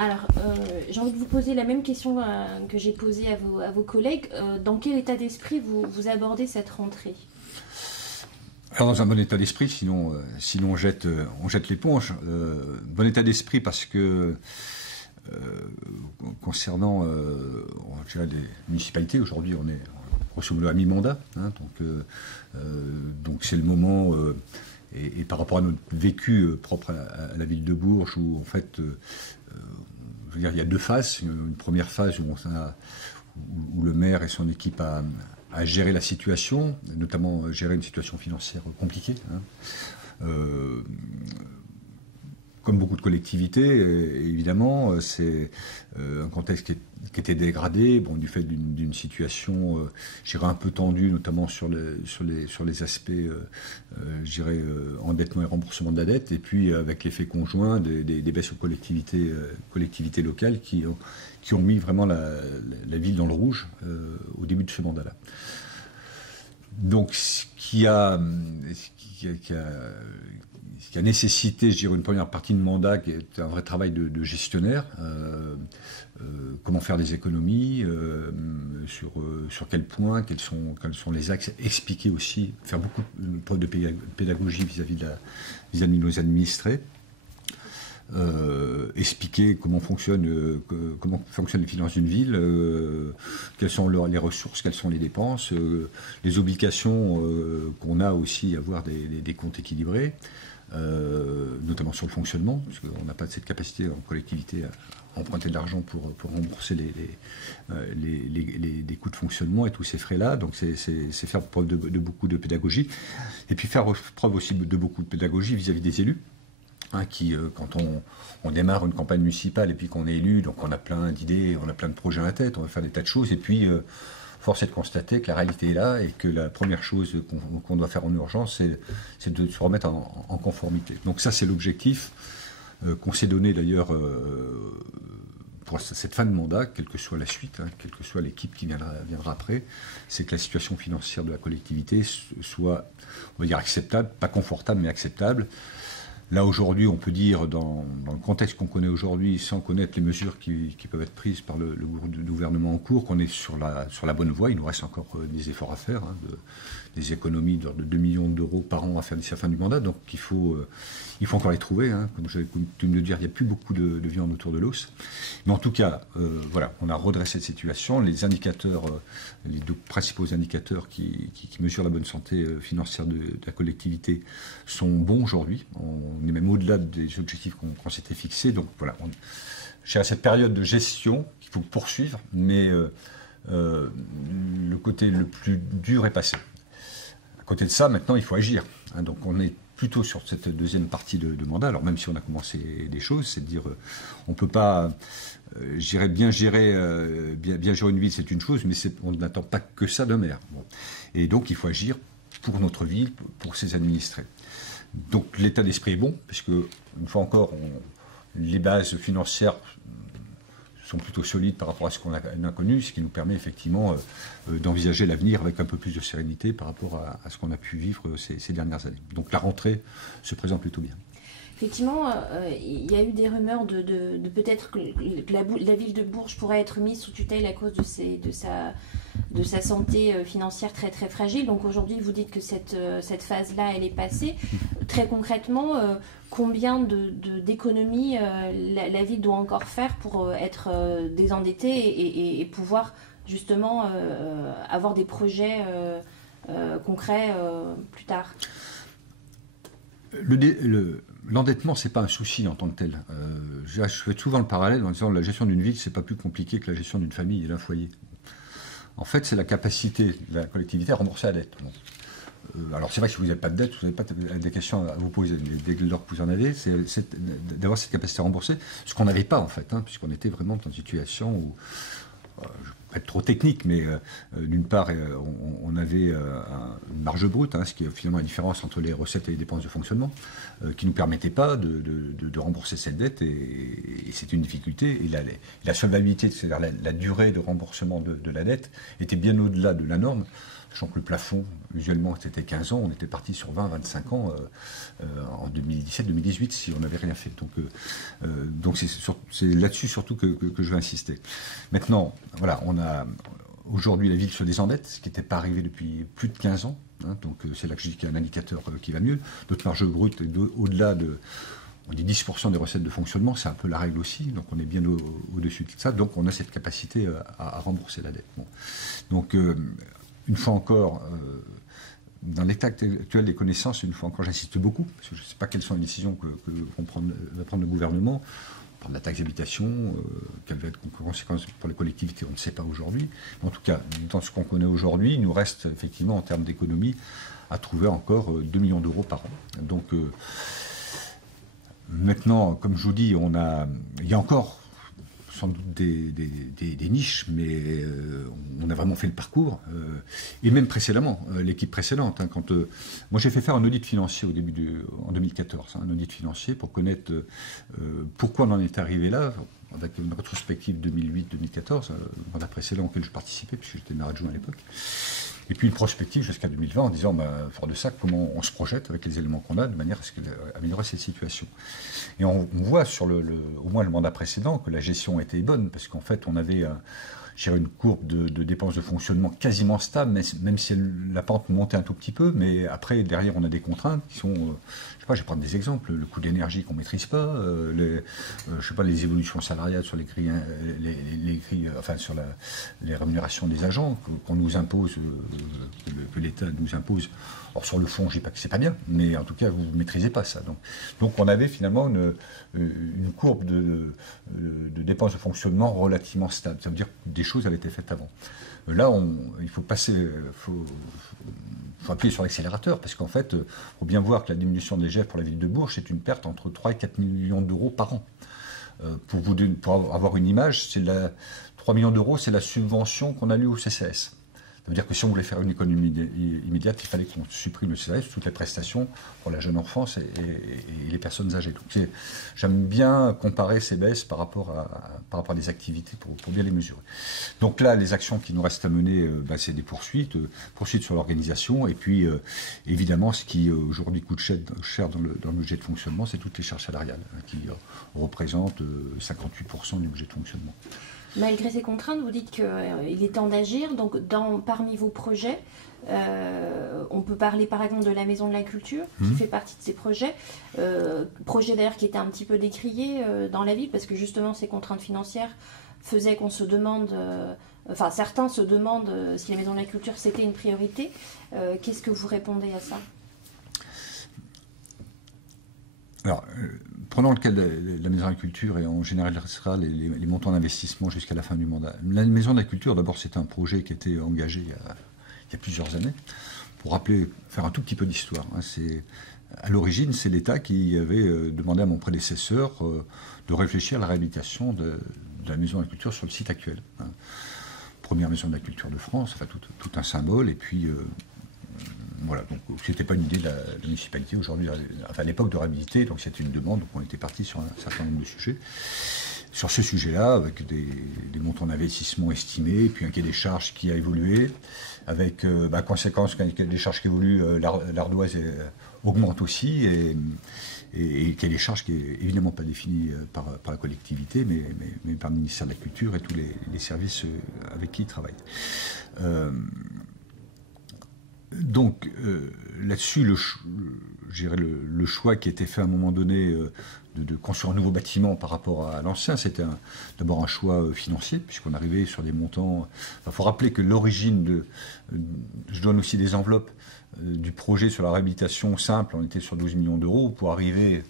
Alors, j'ai envie de vous poser la même question que j'ai posée à vos collègues. Dans quel état d'esprit vous abordez cette rentrée? Alors dans un bon état d'esprit, sinon on jette l'éponge. Bon état d'esprit parce que concernant je dirais les municipalités, aujourd'hui on est grosso modo à mi-mandat, hein, donc c'est le moment, et par rapport à notre vécu propre à la ville de Bourges, où en fait je veux dire, il y a deux phases. Une première phase où le maire et son équipe à gérer la situation, notamment gérer une situation financière compliquée, hein. Comme beaucoup de collectivités, évidemment, c'est un contexte qui était dégradé, bon, du fait d'une situation, je dirais, un peu tendue, notamment sur les aspects, je dirais, endettement et remboursement de la dette, et puis avec l'effet conjoint des baisses aux collectivités locales qui ont mis vraiment la ville dans le rouge au début de ce mandat-là. Donc, ce qui a nécessité, je dirais, une première partie de mandat qui est un vrai travail de gestionnaire. Comment faire des économies, sur quel point, quels sont les axes, expliquer aussi, faire beaucoup de preuve de pédagogie vis-à-vis de nos administrés. Expliquer comment fonctionnent les finances d'une ville, quelles sont les ressources, quelles sont les dépenses, les obligations qu'on a aussi à avoir des comptes équilibrés, notamment sur le fonctionnement, parce qu'on n'a pas cette capacité en collectivité à emprunter de l'argent pour rembourser les coûts de fonctionnement et tous ces frais-là. Donc c'est faire preuve de beaucoup de pédagogie, et puis faire preuve aussi de beaucoup de pédagogie vis-à-vis des élus. Hein, quand on démarre une campagne municipale et puis qu'on est élu, donc on a plein d'idées, on a plein de projets à la tête, on va faire des tas de choses, et puis force est de constater que la réalité est là et que la première chose qu'on doit faire en urgence, c'est de se remettre en conformité. Donc ça, c'est l'objectif qu'on s'est donné d'ailleurs pour cette fin de mandat, quelle que soit la suite, hein, quelle que soit l'équipe qui viendra après, c'est que la situation financière de la collectivité soit, on va dire, acceptable, pas confortable, mais acceptable. Là, aujourd'hui, on peut dire, dans le contexte qu'on connaît aujourd'hui, sans connaître les mesures qui peuvent être prises par le gouvernement en cours, qu'on est sur la bonne voie. Il nous reste encore des efforts à faire, hein, des économies de 2 millions d'euros par an à faire d'ici la fin du mandat. Donc, il faut encore les trouver. Hein. Comme j'avais coutume de dire, il n'y a plus beaucoup de viande autour de l'os. Mais en tout cas, voilà, on a redressé cette situation. Les indicateurs, les deux principaux indicateurs qui mesurent la bonne santé financière de la collectivité sont bons aujourd'hui. On est même au-delà des objectifs qu'on s'était fixés. Donc voilà, à cette période de gestion qu'il faut poursuivre, mais le côté le plus dur est passé. À côté de ça, maintenant, il faut agir. Hein, donc on est plutôt sur cette deuxième partie de mandat. Alors même si on a commencé des choses, c'est de dire on ne peut pas, bien gérer une ville, c'est une chose, mais on n'attend pas que ça d'un maire. Bon. Et donc il faut agir pour notre ville, pour ses administrés. Donc l'état d'esprit est bon, parce que, une fois encore, les bases financières sont plutôt solides par rapport à ce qu'on a connu, ce qui nous permet effectivement d'envisager l'avenir avec un peu plus de sérénité par rapport à ce qu'on a pu vivre ces dernières années. Donc la rentrée se présente plutôt bien. Effectivement, il y a eu des rumeurs de peut-être que la ville de Bourges pourrait être mise sous tutelle à cause de sa santé financière très très fragile. Donc aujourd'hui, vous dites que cette phase-là, elle est passée. Très concrètement, combien d'économies la ville doit encore faire pour être désendettée et pouvoir justement avoir des projets concrets plus tard? L'endettement, c'est pas un souci en tant que tel. Je fais souvent le parallèle en disant que la gestion d'une ville, c'est pas plus compliqué que la gestion d'une famille et d'un foyer. En fait, c'est la capacité de la collectivité à rembourser la dette. Bon. Alors c'est vrai que si vous n'avez pas de dette, vous n'avez pas des questions à vous poser. Dès lors que vous en avez, c'est d'avoir cette capacité à rembourser, ce qu'on n'avait pas en fait, hein, puisqu'on était vraiment dans une situation où, je ne vais pas être trop technique, mais d'une part, on avait une marge brute, hein, ce qui est finalement la différence entre les recettes et les dépenses de fonctionnement, qui ne nous permettait pas de rembourser cette dette, et c'est une difficulté. Et la solvabilité, c'est-à-dire la durée de remboursement de la dette, était bien au-delà de la norme. sachant que le plafond, usuellement, c'était 15 ans, on était parti sur 20-25 ans en 2017-2018 si on n'avait rien fait. Donc c'est là-dessus surtout que je veux insister. Maintenant, voilà, aujourd'hui, la ville se désendette, ce qui n'était pas arrivé depuis plus de 15 ans. Donc c'est là que je dis qu'il y a un indicateur qui va mieux. Notre marge brute est au-delà de... On dit 10% des recettes de fonctionnement, c'est un peu la règle aussi, donc on est bien au-dessus de ça, donc on a cette capacité à rembourser la dette. Bon. Donc, une fois encore, dans l'état actuel des connaissances, une fois encore, j'insiste beaucoup, parce que je ne sais pas quelles sont les décisions que va prendre le gouvernement. On parle de la taxe d'habitation, quelle va être la conséquence pour les collectivités, on ne sait pas aujourd'hui. En tout cas, dans ce qu'on connaît aujourd'hui, il nous reste effectivement, en termes d'économie, à trouver encore 2 millions d'euros par an. Donc, maintenant, comme je vous dis, il y a encore sans doute des niches, mais on a vraiment fait le parcours. Et même précédemment, l'équipe précédente, moi j'ai fait faire un audit financier en 2014, un audit financier pour connaître pourquoi on en est arrivé là, avec une rétrospective 2008-2014, le mandat précédent auquel je participais, puisque j'étais maire adjoint à l'époque. Et puis une prospective jusqu'à 2020 en disant, fort de ça, comment on se projette avec les éléments qu'on a de manière à améliorer cette situation. Et on voit sur au moins le mandat précédent que la gestion était bonne, parce qu'en fait on avait une courbe de dépenses de fonctionnement quasiment stable, même si la pente montait un tout petit peu, mais après derrière on a des contraintes qui sont, je vais prendre des exemples, le coût d'énergie qu'on ne maîtrise pas, les évolutions salariales sur sur les rémunérations des agents qu'on nous impose, que l'État nous impose. Or sur le fond, je ne dis pas que c'est pas bien, mais en tout cas vous ne maîtrisez pas ça. Donc on avait finalement une courbe de dépenses de fonctionnement relativement stable. Ça veut dire que des choses avaient été faites avant. Là, il faut appuyer sur l'accélérateur, parce qu'en fait, il faut bien voir que la diminution des GF pour la ville de Bourges, c'est une perte entre 3 et 4 millions d'euros par an. Pour avoir une image, 3 millions d'euros, c'est la subvention qu'on a lue au CCAS. Ça veut dire que si on voulait faire une économie immédiate, il fallait qu'on supprime le CCAS, toutes les prestations pour la jeune enfance et les personnes âgées. Donc j'aime bien comparer ces baisses par rapport à des activités pour bien les mesurer. Donc là, les actions qui nous restent à mener, c'est des poursuites sur l'organisation, et puis évidemment, ce qui aujourd'hui coûte cher dans le budget de fonctionnement, c'est toutes les charges salariales, qui représentent 58% du budget de fonctionnement. Malgré ces contraintes, vous dites qu'il est temps d'agir. Donc, parmi vos projets, on peut parler par exemple de la Maison de la Culture, qui fait partie de ces projets. Projet d'ailleurs qui était un petit peu décrié dans la ville, parce que justement ces contraintes financières faisaient qu'on se demande, certains se demandent si la Maison de la Culture c'était une priorité. Qu'est-ce que vous répondez à ça ? Alors, prenons le cas de la Maison de la Culture, et on généralisera les montants d'investissement jusqu'à la fin du mandat. La Maison de la Culture, d'abord, c'était un projet qui était engagé il y a plusieurs années. Pour faire un tout petit peu d'histoire, à l'origine, c'est l'État qui avait demandé à mon prédécesseur de réfléchir à la réhabilitation de la Maison de la Culture sur le site actuel. Première Maison de la Culture de France, tout un symbole, et puis... Voilà, donc c'était pas une idée de la municipalité aujourd'hui, à l'époque de réhabiliter, donc c'était une demande, donc on était parti sur un certain nombre de sujets. Sur ce sujet-là, avec des montants d'investissement estimés, puis un cahier des charges qui a évolué, avec conséquence qu'un cahier des charges qui évolue, l'ardoise augmente aussi, et cahier des charges qui est évidemment pas défini par la collectivité, mais par le ministère de la Culture et tous les services avec qui il travaille. Donc là-dessus, le choix qui était fait à un moment donné de construire un nouveau bâtiment par rapport à l'ancien, c'était d'abord un choix financier, puisqu'on arrivait sur des montants... Il faut rappeler que l'origine je donne aussi des enveloppes du projet sur la réhabilitation simple, on était sur 12 millions d'euros, pour arriver,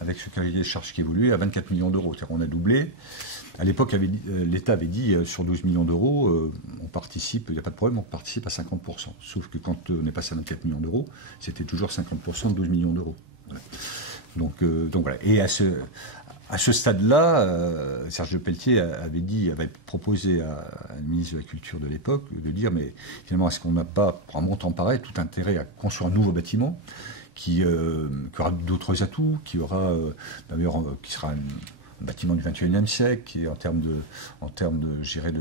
avec ce cahier des charges qui évoluait, à 24 millions d'euros. C'est-à-dire qu'on a doublé. À l'époque, l'État avait dit, sur 12 millions d'euros, on participe, il n'y a pas de problème, on participe à 50%. Sauf que quand on est passé à 24 millions d'euros, c'était toujours 50% de 12 millions d'euros. Voilà. Donc voilà. Et à ce stade-là, Serge Pelletier avait proposé à la ministre de la Culture de l'époque de dire, mais finalement, est-ce qu'on n'a pas, pour un montant pareil, tout intérêt à construire un nouveau bâtiment qui aura d'autres atouts, qui sera bâtiment du XXIe siècle, qui en termes je dirais,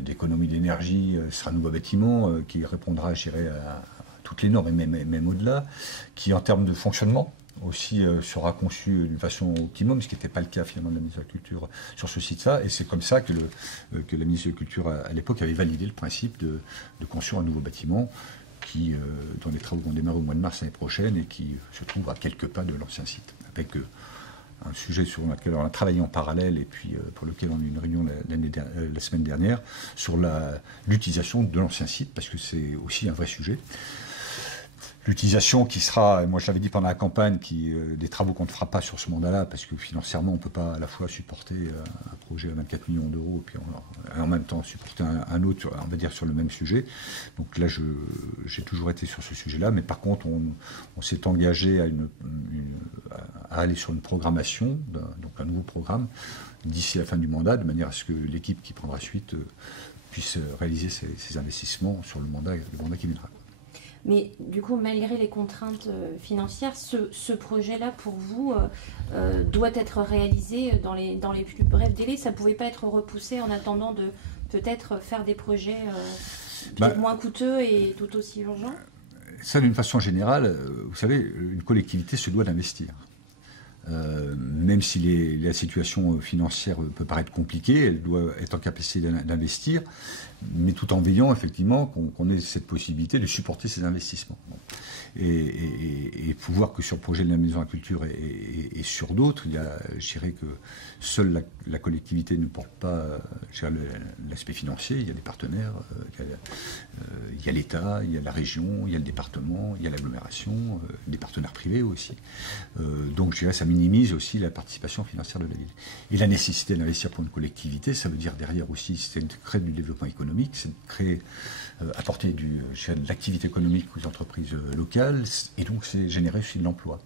d'économie d'énergie, sera un nouveau bâtiment qui répondra, je dirais, à toutes les normes, et même au-delà, qui en termes de fonctionnement aussi sera conçu d'une façon optimum, ce qui n'était pas le cas finalement de la ministre de la Culture sur ce site-là, et c'est comme ça que la ministre de la Culture à l'époque avait validé le principe de construire un nouveau bâtiment dont les travaux vont démarrer au mois de mars l'année prochaine et qui se trouve à quelques pas de l'ancien site, avec un sujet sur lequel on a travaillé en parallèle et puis pour lequel on a eu une réunion la semaine dernière sur l'utilisation de l'ancien site, parce que c'est aussi un vrai sujet. L'utilisation qui sera, moi je l'avais dit pendant la campagne, des travaux qu'on ne fera pas sur ce mandat-là, parce que financièrement on ne peut pas à la fois supporter un projet à 24 millions d'euros et puis en même temps supporter un autre, on va dire, sur le même sujet. Donc là j'ai toujours été sur ce sujet-là, mais par contre on s'est engagé à aller sur une programmation, donc un nouveau programme, d'ici la fin du mandat, de manière à ce que l'équipe qui prendra suite puisse réaliser ces investissements sur le mandat qui viendra. Mais du coup, malgré les contraintes financières, ce projet-là, pour vous, doit être réalisé dans les plus brefs délais. Ça ne pouvait pas être repoussé en attendant de peut-être faire des projets moins coûteux et tout aussi urgents? Ça, d'une façon générale, vous savez, une collectivité se doit d'investir. Même si la situation financière peut paraître compliquée, elle doit être en capacité d'investir, mais tout en veillant effectivement qu'on ait cette possibilité de supporter ces investissements. Bon. Et il faut voir que sur le projet de la Maison de la Culture et sur d'autres, je dirais que seule la collectivité ne porte pas l'aspect financier. Il y a des partenaires, il y a l'État, il y a la région, il y a le département, il y a l'agglomération, des partenaires privés aussi. Donc je dirais que ça minimise aussi la participation financière de la ville. Et la nécessité d'investir pour une collectivité, ça veut dire derrière aussi, c'est de créer du développement économique, c'est de créer, apporter de l'activité économique aux entreprises locales, et donc c'est générer aussi de l'emploi.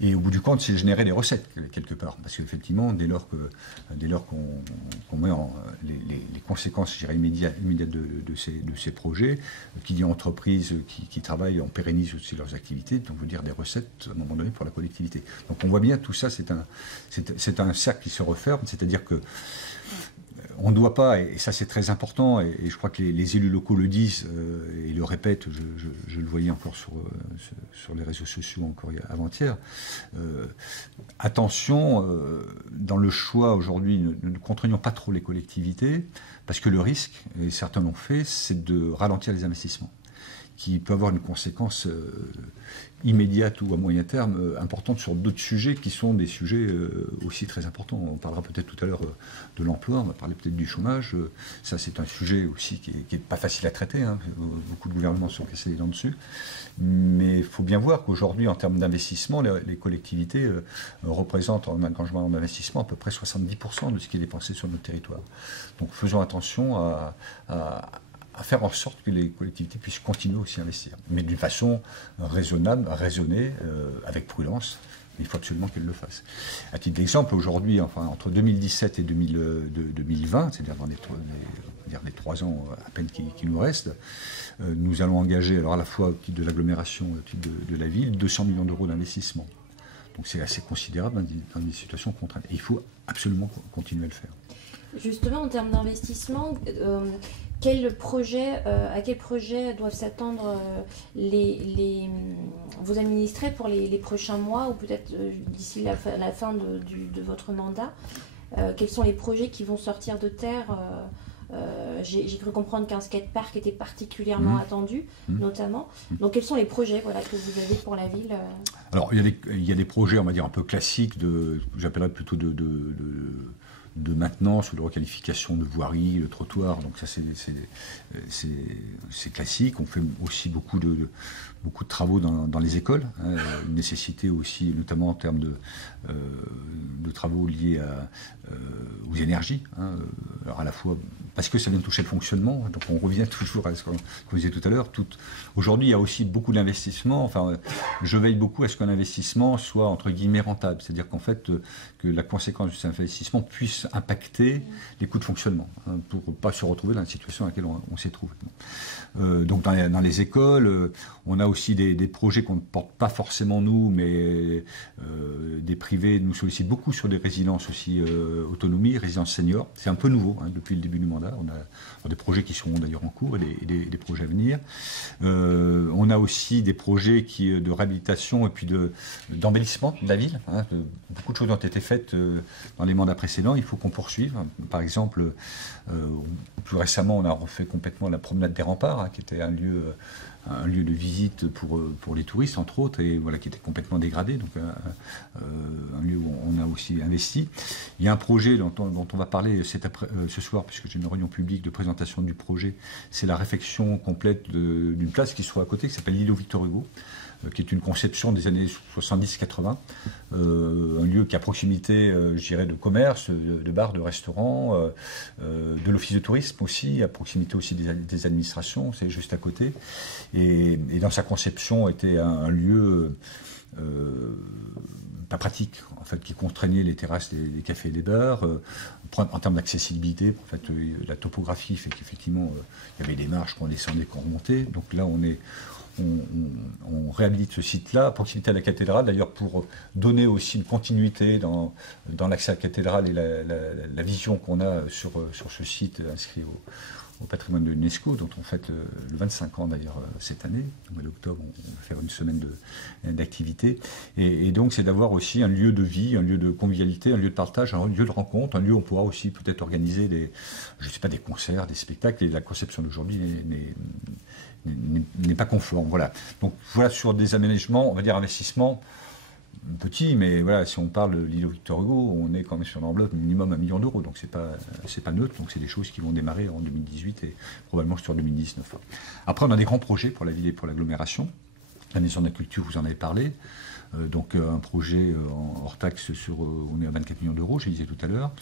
Et au bout du compte, c'est générer des recettes quelque part, parce qu'effectivement, dès lors qu'on met les conséquences, je dirais, immédiates de ces projets, qui dit entreprises qui travaillent, on pérennise aussi leurs activités, donc veut dire des recettes à un moment donné pour la collectivité. Donc on voit bien tout ça, c'est un cercle qui se referme, c'est-à-dire que on ne doit pas, et ça c'est très important, et je crois que les élus locaux le disent et le répètent, je le voyais encore sur les réseaux sociaux encore avant-hier, attention, dans le choix aujourd'hui, ne contraignons pas trop les collectivités, parce que le risque, et certains l'ont fait, c'est de ralentir les investissements, qui peut avoir une conséquence immédiate ou à moyen terme importante sur d'autres sujets qui sont des sujets aussi très importants. On parlera peut-être tout à l'heure de l'emploi, on va parler peut-être du chômage. Ça, c'est un sujet aussi qui n'est pas facile à traiter. Hein. Beaucoup de gouvernements sont cassés les dents dessus. Mais il faut bien voir qu'aujourd'hui, en termes d'investissement, les collectivités représentent en engagement d'investissement à peu près 70% de ce qui est dépensé sur notre territoire. Donc faisons attention à faire en sorte que les collectivités puissent continuer aussi à investir, mais d'une façon raisonnable, raisonnée, avec prudence. Mais il faut absolument qu'elles le fassent. À titre d'exemple, aujourd'hui, entre 2017 et 2020, c'est-à-dire dans les 3 ans à peine qui nous restent, nous allons engager, alors à la fois au titre de l'agglomération, au titre de la ville, 200 millions d'euros d'investissement. Donc c'est assez considérable dans des situations contraintes. Et il faut absolument continuer à le faire. Justement, en termes d'investissement, à quel projet doivent s'attendre vos administrés pour les prochains mois ou peut-être d'ici la fin de votre mandat? Quels sont les projets qui vont sortir de terre? J'ai cru comprendre qu'un skatepark était particulièrement attendu, notamment. Donc, quels sont les projets que vous avez pour la ville? Alors, il y a des projets, on va dire, un peu classiques, j'appellerais plutôt de maintenance ou de requalification de voirie, le trottoir. Donc ça, c'est classique. On fait aussi beaucoup de travaux dans les écoles. Hein, une nécessité aussi, notamment en termes de travaux liés aux énergies. Hein, alors à la fois parce que ça vient toucher le fonctionnement. Donc on revient toujours à ce qu'on disait tout à l'heure. Aujourd'hui, il y a aussi beaucoup d'investissements. Enfin, je veille beaucoup à ce qu'un investissement soit entre guillemets rentable, c'est-à-dire qu'en fait que la conséquence de cet investissement puisse impacter les coûts de fonctionnement, hein, pour ne pas se retrouver dans la situation dans laquelle on s'est trouvé. Donc dans les écoles, on a aussi des projets qu'on ne porte pas forcément nous, mais des privés nous sollicitent beaucoup sur des résidences aussi autonomie, résidences seniors. C'est un peu nouveau, hein, depuis le début du mandat. On a des projets qui seront d'ailleurs en cours et des projets à venir. On a aussi des projets de réhabilitation et puis d'embellissement de la ville. Hein. Beaucoup de choses ont été faites dans les mandats précédents. Il faut qu'on poursuive. Par exemple, plus récemment, on a refait complètement la promenade des remparts, hein, qui était un lieu de visite pour les touristes, entre autres, et voilà, qui était complètement dégradé, donc un lieu où on a aussi investi. Il y a un projet dont on va parler ce soir, puisque j'ai une réunion publique de présentation du projet, c'est la réfection complète d'une place qui se trouve à côté, qui s'appelle l'îlot Victor Hugo, qui est une conception des années 70-80, un lieu qui est à proximité, je dirais, de commerce, de bars, de restaurants, de l'office de tourisme aussi, à proximité aussi des administrations, c'est juste à côté. Et dans sa conception était un lieu pas pratique, en fait, qui contraignait les terrasses des cafés et des bars. En termes d'accessibilité, en fait, la topographie fait qu'effectivement, il y avait des marches qu'on descendait, qu'on remontait. Donc là, on réhabilite ce site-là, à proximité de la cathédrale, d'ailleurs pour donner aussi une continuité dans l'accès à la cathédrale et la vision qu'on a sur ce site inscrit au patrimoine de l'UNESCO, dont on fête le 25 ans d'ailleurs cette année. Au mois d'octobre, on va faire une semaine d'activité. Et donc, c'est d'avoir aussi un lieu de vie, un lieu de convivialité, un lieu de partage, un lieu de rencontre, un lieu où on pourra aussi peut-être organiser des concerts, des spectacles. Et la conception d'aujourd'hui n'est pas conforme. Voilà. Donc voilà, sur des aménagements, on va dire investissements petits, mais voilà, si on parle de l'îlot Victor Hugo, on est quand même sur une enveloppe minimum 1 million d'euros, donc c'est pas neutre, donc c'est des choses qui vont démarrer en 2018 et probablement sur 2019. Après, on a des grands projets pour la ville et pour l'agglomération. La Maison de la Culture, vous en avez parlé. Donc un projet hors taxe on est à 24 millions d'euros, je disais tout à l'heure.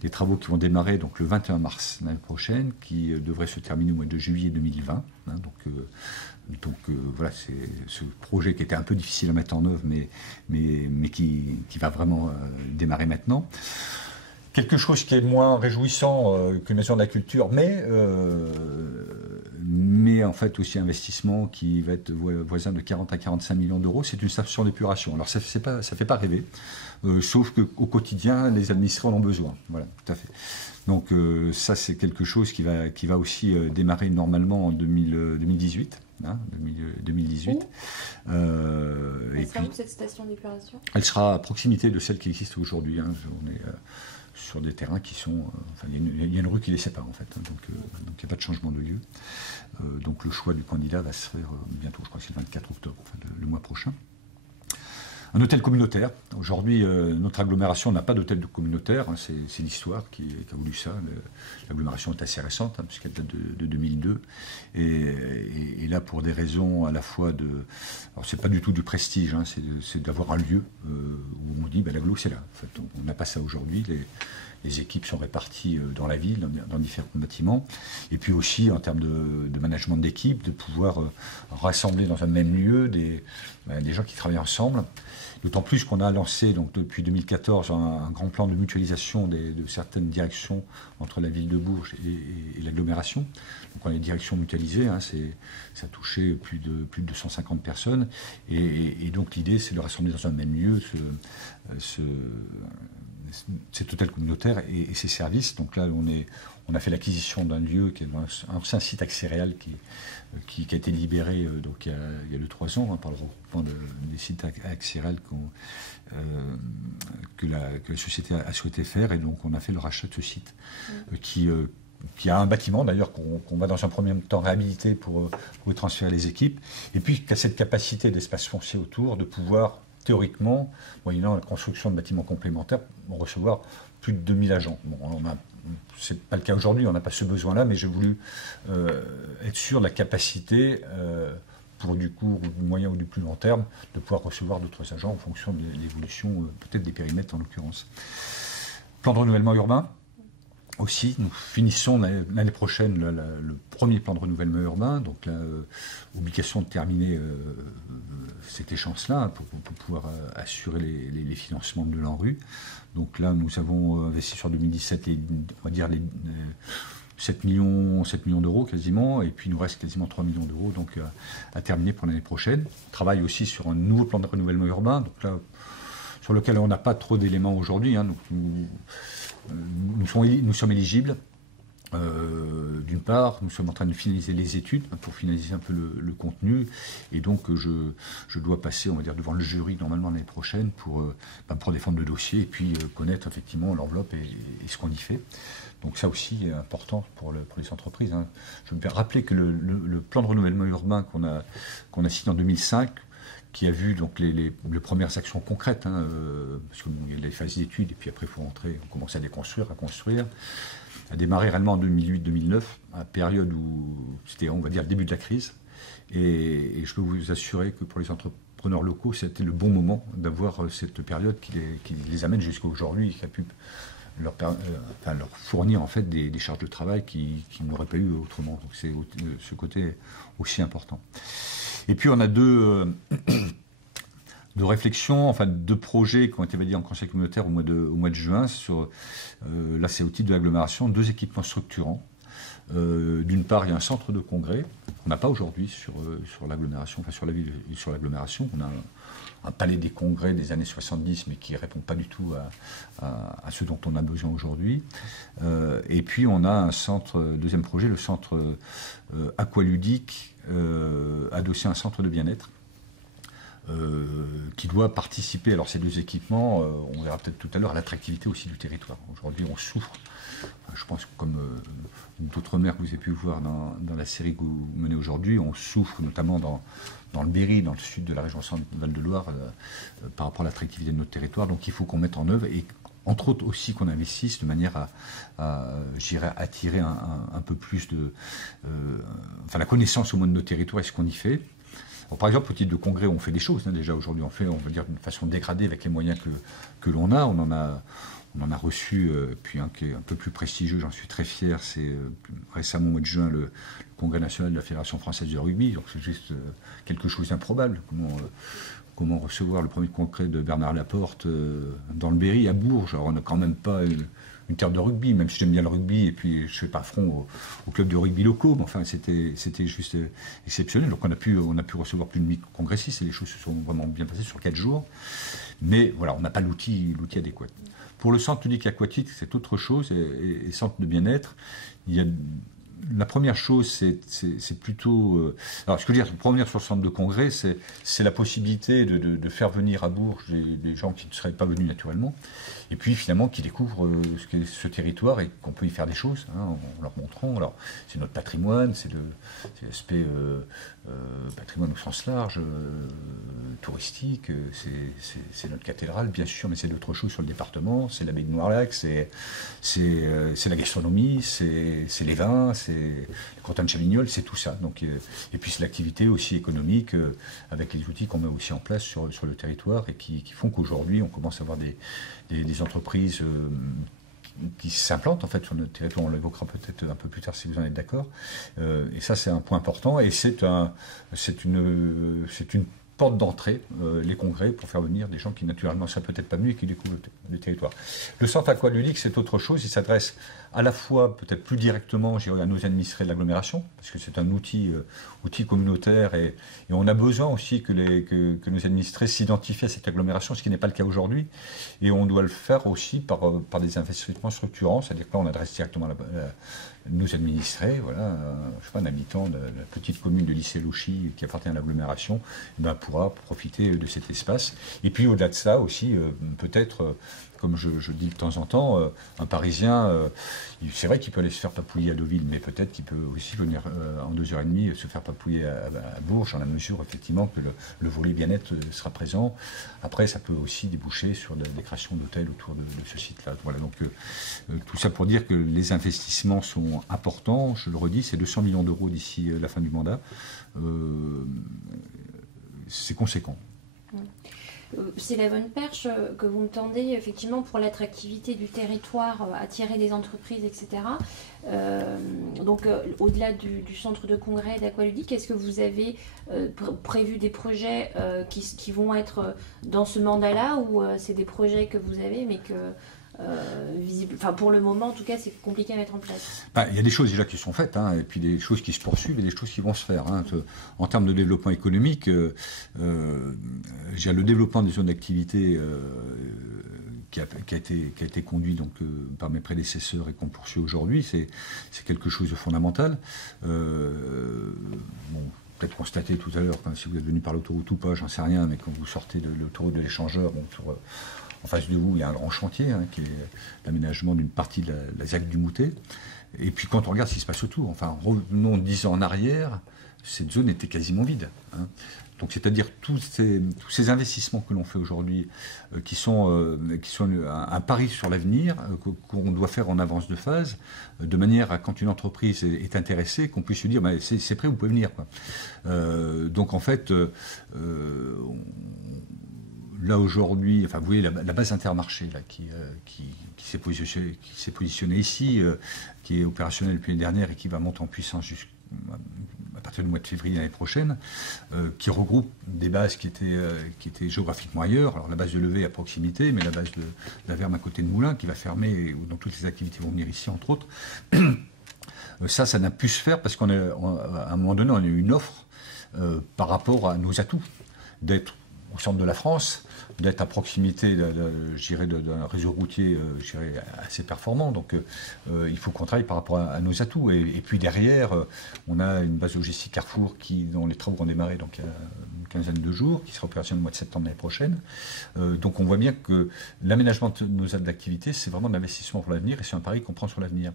Des travaux qui vont démarrer donc le 21 mars l'année prochaine, qui devraient se terminer au mois de juillet 2020. Hein, donc voilà, c'est ce projet qui était un peu difficile à mettre en œuvre, mais qui va vraiment démarrer maintenant. Quelque chose qui est moins réjouissant qu'une maison de la culture, mais en fait aussi investissement qui va être voisin de 40 à 45 millions d'euros, c'est une station d'épuration. Alors ça fait pas rêver, sauf qu'au quotidien, les administrés en ont besoin. Voilà, tout à fait. Donc ça, c'est quelque chose qui va aussi démarrer normalement en 2018. Hein, 2018. Elle sera où cette station d'épuration ? Elle sera à proximité de celle qui existe aujourd'hui. Hein. On est sur des terrains qui sont... il y a une rue qui les sépare en fait. Hein, donc il n'y a pas de changement de lieu. Donc le choix du candidat va se faire bientôt, je crois que c'est le 24 octobre, enfin, le mois prochain. Un hôtel communautaire. Aujourd'hui, notre agglomération n'a pas d'hôtel communautaire. Hein, c'est l'histoire qui a voulu ça. L'agglomération est assez récente, hein, puisqu'elle date de 2002. Et là, pour des raisons à la fois de... Alors, c'est pas du tout du prestige, hein, c'est d'avoir un lieu où on dit, l'agglo, c'est là. En fait, on n'a pas ça aujourd'hui. Les équipes sont réparties dans la ville, dans différents bâtiments. Et puis aussi, en termes de management d'équipe, de pouvoir rassembler dans un même lieu des gens qui travaillent ensemble. D'autant plus qu'on a lancé donc, depuis 2014 un grand plan de mutualisation de certaines directions entre la ville de Bourges et l'agglomération. Donc on a des directions mutualisées, hein, ça a touché plus de 150 personnes. Et donc l'idée, c'est de rassembler dans un même lieu cet hôtel communautaire et ses services. Donc là, on a fait l'acquisition d'un lieu qui est un ancien site Axéréal qui a été libéré donc il y a 2-3 ans, hein, par le regroupement des sites Axéréal que la société a souhaité faire. Et donc on a fait le rachat de ce site qui a un bâtiment d'ailleurs qu'on va dans un premier temps réhabiliter pour transférer les équipes. Et puis qui a cette capacité d'espace foncier autour de pouvoir théoriquement, moyennant la construction de bâtiments complémentaires, recevoir plus de 2000 agents. Bon, c'est pas le cas aujourd'hui, on n'a pas ce besoin-là, mais j'ai voulu être sûr de la capacité, pour du court, ou du moyen ou du plus long terme, de pouvoir recevoir d'autres agents en fonction de l'évolution, peut-être des périmètres en l'occurrence. Plan de renouvellement urbain. aussi, nous finissons l'année prochaine le premier plan de renouvellement urbain, donc l'obligation de terminer cette échéance-là pour pouvoir assurer les financements de l'ANRU. Donc là, nous avons investi sur 2017 on va dire les 7 millions d'euros quasiment, et puis il nous reste quasiment 3 millions d'euros donc à terminer pour l'année prochaine. On travaille aussi sur un nouveau plan de renouvellement urbain, donc là, sur lequel on n'a pas trop d'éléments aujourd'hui, hein, donc nous sommes éligibles. D'une part, nous sommes en train de finaliser les études pour finaliser un peu le contenu, et donc je dois passer, on va dire, devant le jury normalement l'année prochaine pour défendre le dossier et puis connaître effectivement l'enveloppe et ce qu'on y fait. Donc ça aussi est important pour les entreprises, hein. Je me fais rappeler que le plan de renouvellement urbain qu'on a signé en 2005, qui a vu donc les premières actions concrètes, hein, parce qu'il y a les phases d'études et puis après il faut rentrer, on commence à déconstruire, à construire, a démarré réellement en 2008-2009, à période où c'était, on va dire, le début de la crise, et je peux vous assurer que pour les entrepreneurs locaux, c'était le bon moment d'avoir cette période qui les amène jusqu'à aujourd'hui, qui a pu leur fournir en fait des charges de travail qu'ils n'auraient pas eu autrement. Donc c'est ce côté aussi important. Et puis on a deux réflexions, enfin deux projets qui ont été validés en conseil communautaire au mois de juin. Là c'est au titre de l'agglomération, deux équipements structurants. D'une part, il y a un centre de congrès qu'on n'a pas aujourd'hui sur l'agglomération, enfin sur la ville et sur l'agglomération. On a un palais des congrès des années 70, mais qui ne répond pas du tout à ce dont on a besoin aujourd'hui. Et puis on a un centre, deuxième projet, le centre aqualudique, adossé à un centre de bien-être, qui doit participer, alors ces deux équipements, on verra peut-être tout à l'heure, à l'attractivité aussi du territoire. Aujourd'hui on souffre, je pense comme d'autres maires que vous avez pu voir dans la série que vous menez aujourd'hui, on souffre notamment dans le Berry, dans le sud de la région Centre-Val-de-Loire, par rapport à l'attractivité de notre territoire. Donc il faut qu'on mette en œuvre, et entre autres aussi qu'on investisse de manière à attirer un peu plus la connaissance au moins de nos territoires et ce qu'on y fait. Alors, par exemple, au titre de congrès, on fait des choses, hein, déjà aujourd'hui, on fait, on va dire, d'une façon dégradée avec les moyens que l'on a. On en a reçu, puis un qui est un peu plus prestigieux, j'en suis très fier, c'est récemment au mois de juin le Congrès national de la Fédération française de rugby. Donc c'est juste quelque chose d'improbable. Comment recevoir le premier congrès de Bernard Laporte dans le Berry, à Bourges. Alors on n'a quand même pas une terre de rugby, même si j'aime bien le rugby, et puis je ne fais pas front aux clubs de rugby locaux, mais enfin c'était juste exceptionnel. Donc on a pu recevoir plus de 1000 congressistes, et les choses se sont vraiment bien passées sur 4 jours. Mais voilà, on n'a pas l'outil adéquat. Pour le centre ludique aquatique, c'est autre chose, et centre de bien-être, il y a... La première chose, c'est plutôt... alors, ce que je veux dire, pour revenir sur le centre de congrès, c'est la possibilité de faire venir à Bourges des gens qui ne seraient pas venus naturellement, et puis finalement qui découvrent ce qu'est ce territoire et qu'on peut y faire des choses, hein, en leur montrant. Alors, c'est notre patrimoine, c'est l'aspect patrimoine au sens large, touristique, c'est notre cathédrale, bien sûr, mais c'est d'autres choses sur le département, c'est la baie de Noirlac, c'est la gastronomie, c'est les vins, c'est les crotons de Chavignol, c'est tout ça. Donc, et puis c'est l'activité aussi économique avec les outils qu'on met aussi en place sur le territoire et qui font qu'aujourd'hui on commence à avoir des entreprises qui s'implantent en fait sur notre territoire. On l'évoquera peut-être un peu plus tard si vous en êtes d'accord. Et ça c'est un point important, et c'est une porte d'entrée, les congrès, pour faire venir des gens qui naturellement ne seraient peut-être pas venus et qui découvrent le territoire. Le centre aqualudique, c'est autre chose. Il s'adresse à la fois peut-être plus directement, je dirais, à nos administrés de l'agglomération, parce que c'est un outil communautaire, et on a besoin aussi que nos administrés s'identifient à cette agglomération, ce qui n'est pas le cas aujourd'hui. Et on doit le faire aussi par des investissements structurants, c'est-à-dire que là on adresse directement nos administrés, voilà, je sais pas, un habitant de la petite commune de Lycée-Louchy qui appartient à l'agglomération, pourra profiter de cet espace. Et puis au-delà de ça aussi, peut-être, comme je dis de temps en temps, un Parisien, c'est vrai qu'il peut aller se faire papouiller à Deauville, mais peut-être qu'il peut aussi venir en 2h30 se faire papouiller à Bourges, dans la mesure effectivement que le volet bien-être sera présent. Après, ça peut aussi déboucher sur des créations d'hôtels autour de ce site-là. Voilà, donc tout ça pour dire que les investissements sont importants. Je le redis, c'est 200 millions d'euros d'ici la fin du mandat. C'est conséquent. c'est la bonne perche que vous me tendez, effectivement, pour l'attractivité du territoire, attirer des entreprises, etc. Donc, au-delà du centre de congrès d'Aqualudique, est-ce que vous avez prévu des projets qui vont être dans ce mandat-là, ou c'est des projets que vous avez, mais que... visible. Enfin, pour le moment, en tout cas, c'est compliqué à mettre en place. Il y a des choses déjà qui sont faites, hein, et puis des choses qui se poursuivent et des choses qui vont se faire. Hein. En termes de développement économique, le développement des zones d'activité qui a été conduit donc, par mes prédécesseurs et qu'on poursuit aujourd'hui, c'est quelque chose de fondamental. Peut-être constaté tout à l'heure, si vous êtes venu par l'autoroute ou pas, j'en sais rien, mais quand vous sortez de l'autoroute de l'échangeur, en face de vous, il y a un grand chantier qui est l'aménagement d'une partie de la ZAC du Moutet. Et puis quand on regarde ce qui se passe autour, revenons 10 ans en arrière, cette zone était quasiment vide. Hein. Donc c'est-à-dire tous ces investissements que l'on fait aujourd'hui, qui sont un pari sur l'avenir, qu'on doit faire en avance de phase, de manière à quand une entreprise est intéressée, qu'on puisse lui dire c'est prêt, vous pouvez venir. Donc en fait, là aujourd'hui, vous voyez la base Intermarché là, qui s'est positionnée ici, qui est opérationnelle depuis l'année dernière et qui va monter en puissance à partir du mois de février l'année prochaine, qui regroupe des bases qui étaient géographiquement ailleurs. Alors la base de Levée à proximité, mais la base de la Verme à côté de Moulins qui va fermer, dont toutes les activités vont venir ici entre autres. Ça n'a pu se faire parce qu'à un moment donné, on a eu une offre par rapport à nos atouts d'être au centre de la France, d'être à proximité d'un réseau routier assez performant. Donc il faut qu'on travaille par rapport à nos atouts. Et puis derrière, on a une base logistique Carrefour dont les travaux vont démarrer donc, il y a une quinzaine de jours, qui sera opérationnelle le mois de septembre l'année prochaine. Donc on voit bien que l'aménagement de nos aides d'activité, c'est vraiment de l'investissement pour l'avenir et c'est un pari qu'on prend sur l'avenir.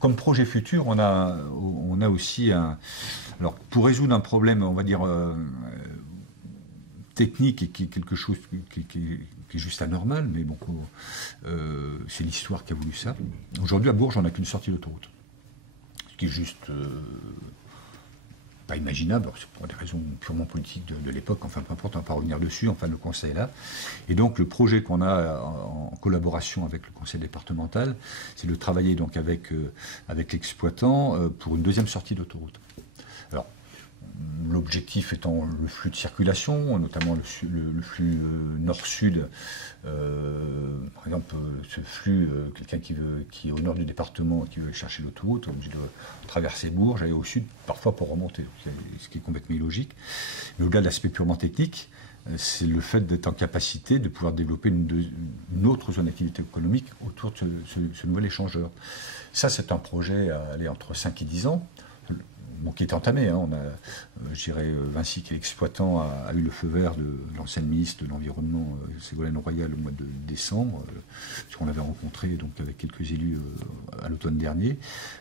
Comme projet futur, on a aussi alors pour résoudre un problème, on va dire... technique et qui est quelque chose qui est juste anormal, mais bon, c'est l'histoire qui a voulu ça. Aujourd'hui, à Bourges, on n'a qu'une sortie d'autoroute. Ce qui est juste pas imaginable, c'est pour des raisons purement politiques de l'époque, peu importe, on ne va pas revenir dessus, le conseil est là. Et donc, le projet qu'on a en collaboration avec le conseil départemental, c'est de travailler donc avec l'exploitant pour une deuxième sortie d'autoroute. Alors, l'objectif étant le flux de circulation, notamment le flux nord-sud. Par exemple, ce flux, quelqu'un qui est au nord du département, qui veut chercher l'autoroute, obligé de traverser Bourges, aller au sud, parfois pour remonter, ce qui est complètement illogique. Mais au-delà de l'aspect purement technique, c'est le fait d'être en capacité de pouvoir développer une autre zone d'activité économique autour de ce nouvel échangeur. Ça, c'est un projet à aller entre 5 et 10 ans. Qui est entamé. On a, Vinci, qui est exploitant, a eu le feu vert de l'ancienne ministre de l'Environnement, Ségolène Royal, au mois de décembre, puisqu'on l'avait rencontré donc, avec quelques élus à l'automne dernier.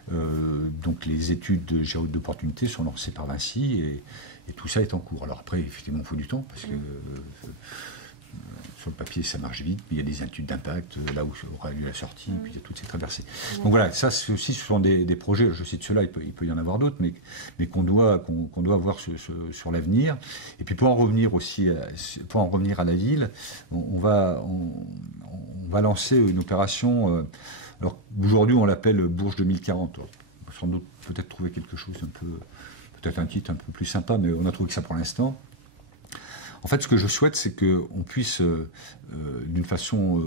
Donc les études d'opportunité sont lancées par Vinci et tout ça est en cours. Alors après, effectivement, il faut du temps, parce que sur le papier, ça marche vite, mais il y a des études d'impact, là où aura lieu la sortie, puis il y a toutes ces traversées. Donc voilà, ça aussi, ce sont des projets, je cite ceux-là, il peut y en avoir d'autres, mais qu'on doit voir sur l'avenir. Et puis pour en revenir aussi, pour en revenir à la ville, on va lancer une opération, alors aujourd'hui on l'appelle Bourges 2040. On va sans doute peut-être trouver quelque chose peut-être un titre un peu plus sympa, mais on a trouvé que ça pour l'instant. En fait, ce que je souhaite, c'est qu'on puisse, d'une façon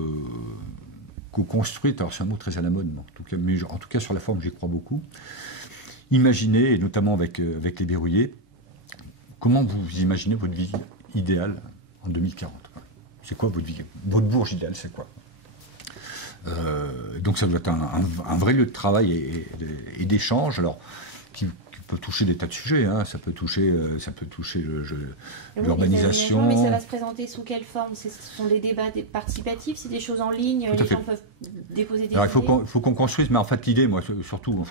co-construite, alors c'est un mot très à la mode, mais en tout cas sur la forme, j'y crois beaucoup, imaginer, et notamment avec les verrouillés, comment vous imaginez votre vie idéale en 2040. C'est quoi votre vie? Votre Bourges idéale, c'est quoi? Donc ça doit être un vrai lieu de travail et d'échange. Alors, qui peut toucher des tas de sujets, ça peut toucher l'urbanisation. Mais ça va se présenter sous quelle forme? Ce sont des débats participatifs, c'est des choses en ligne, les gens peuvent déposer des idées. Il faut qu'on construise, mais en fait l'idée, moi surtout,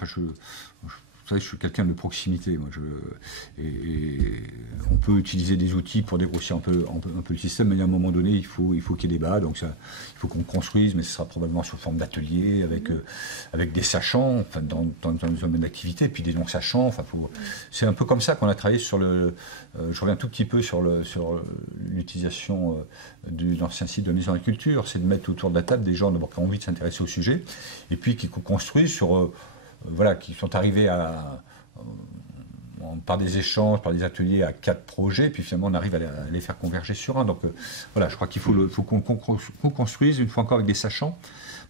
Vous savez, je suis quelqu'un de proximité. Moi, et on peut utiliser des outils pour dégrossir un peu le système, mais à un moment donné, il faut qu'il y ait des bas. Donc, il faut qu'on construise, mais ce sera probablement sous forme d'atelier, avec des sachants, enfin, dans le domaine d'activité, puis des non-sachants. Enfin, c'est un peu comme ça qu'on a travaillé sur le. Je reviens tout petit peu sur l'utilisation de l'ancien site de Maison de la Culture. C'est de mettre autour de la table des gens qui ont envie de s'intéresser au sujet, et puis qui construisent sur. Voilà, qui sont arrivés par des échanges, par des ateliers à 4 projets, puis finalement on arrive à les faire converger sur un. Donc voilà, je crois qu'il faut qu'on construise une fois encore avec des sachants,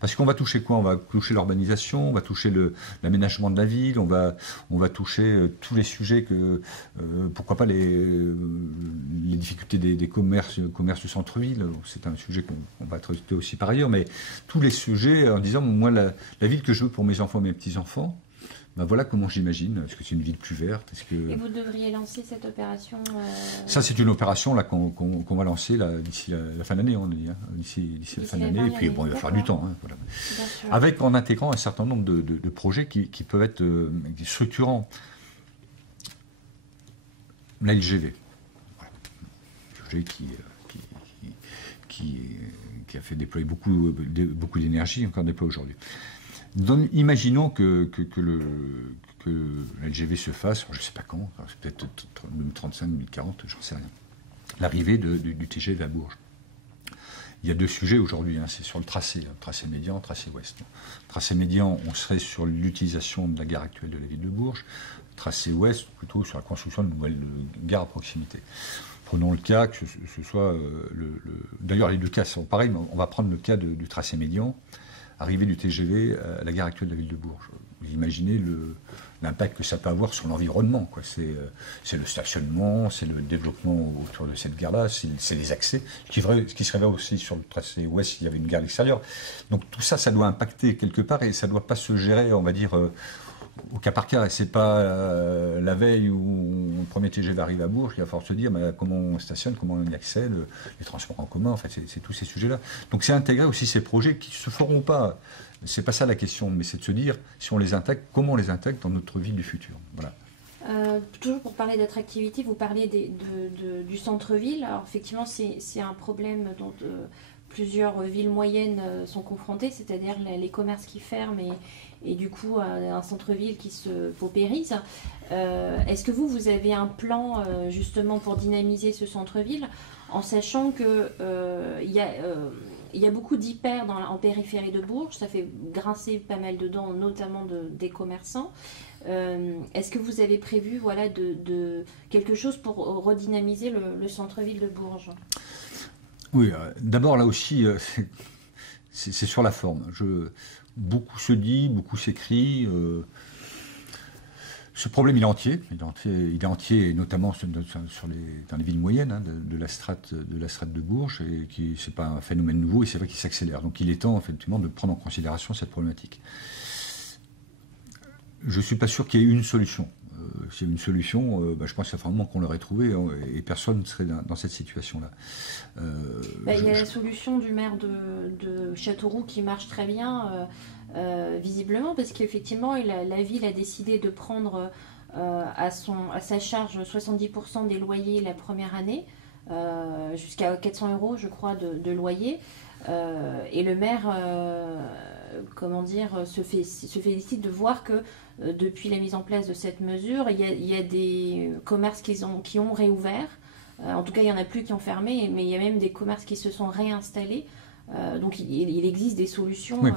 parce qu'on va toucher quoi? On va toucher l'urbanisation, on va toucher l'aménagement de la ville, on va toucher tous les sujets pourquoi pas les difficultés des commerces du centre-ville. C'est un sujet qu'on va traiter aussi par ailleurs, mais tous les sujets en disant, moi la ville que je veux pour mes enfants, mes petits-enfants, ben voilà comment j'imagine. Est-ce que c'est une ville plus verte? Et vous devriez lancer cette opération Ça, c'est une opération là, qu'on va lancer d'ici la fin d'année, on dit. Hein, d'ici la fin d'année. Et puis, bon, il va falloir du temps. Hein, voilà. En intégrant un certain nombre de projets qui peuvent être structurants. La LGV. Voilà. Le projet qui a fait déployer beaucoup d'énergie, encore déploie aujourd'hui. Imaginons que la LGV se fasse, je ne sais pas quand, c'est peut-être 2035, 2040, j'en sais rien. L'arrivée du TGV à Bourges. Il y a 2 sujets aujourd'hui, hein, c'est sur le tracé médian, tracé ouest. Tracé médian, on serait sur l'utilisation de la gare actuelle de la ville de Bourges. Tracé ouest, plutôt sur la construction d'une nouvelle gare à proximité. Prenons le cas que ce soit d'ailleurs les 2 cas sont pareils, mais on va prendre le cas du tracé médian. Arrivée du TGV à la gare actuelle de la ville de Bourges. Vous imaginez l'impact que ça peut avoir sur l'environnement. C'est le stationnement, c'est le développement autour de cette gare-là, c'est les accès, ce qui serait vrai aussi sur le tracé ouest s'il y avait une gare extérieure. Donc tout ça, ça doit impacter quelque part et ça ne doit pas se gérer, on va dire, au cas par cas. C'est pas la veille où le premier TGV arrive à Bourges qu'il va falloir se dire comment on stationne, comment on y accède, les transports en commun, en fait, c'est tous ces sujets-là. Donc c'est intégrer aussi ces projets qui ne se feront pas. C'est pas ça la question, mais c'est de se dire, si on les intègre, comment on les intègre dans notre vie du futur. Voilà. Toujours pour parler d'attractivité, vous parlez du centre-ville. Alors effectivement, c'est un problème dont plusieurs villes moyennes sont confrontées, c'est-à-dire les commerces qui ferment et du coup un centre-ville qui se paupérise. Est-ce que vous avez un plan justement pour dynamiser ce centre-ville, en sachant que il y a beaucoup d'hyper en périphérie de Bourges, ça fait grincer pas mal de dents, notamment des commerçants. Est-ce que vous avez prévu de quelque chose pour redynamiser le centre-ville de Bourges? Oui, d'abord là aussi, c'est sur la forme. Beaucoup se dit, beaucoup s'écrit. Ce problème, il est entier, notamment dans les villes moyennes, hein, de la strate de Bourges, et c'est pas un phénomène nouveau, et c'est vrai qu'il s'accélère. Donc il est temps, effectivement, de prendre en considération cette problématique. Je ne suis pas sûr qu'il y ait une solution. S'il y a une solution, je pense qu'il y a vraiment qu'on l'aurait trouvée, et personne ne serait dans cette situation-là. Il y a la solution du maire de Châteauroux qui marche très bien, visiblement, parce qu'effectivement, la ville a décidé de prendre à sa charge 70% des loyers la première année, jusqu'à 400 €, je crois, de loyer. Et le maire, se félicite de voir que depuis la mise en place de cette mesure, il y a des commerces qui ont réouvert. En tout cas, il n'y en a plus qui ont fermé, mais il y a même des commerces qui se sont réinstallés. Donc il existe des solutions. Oui.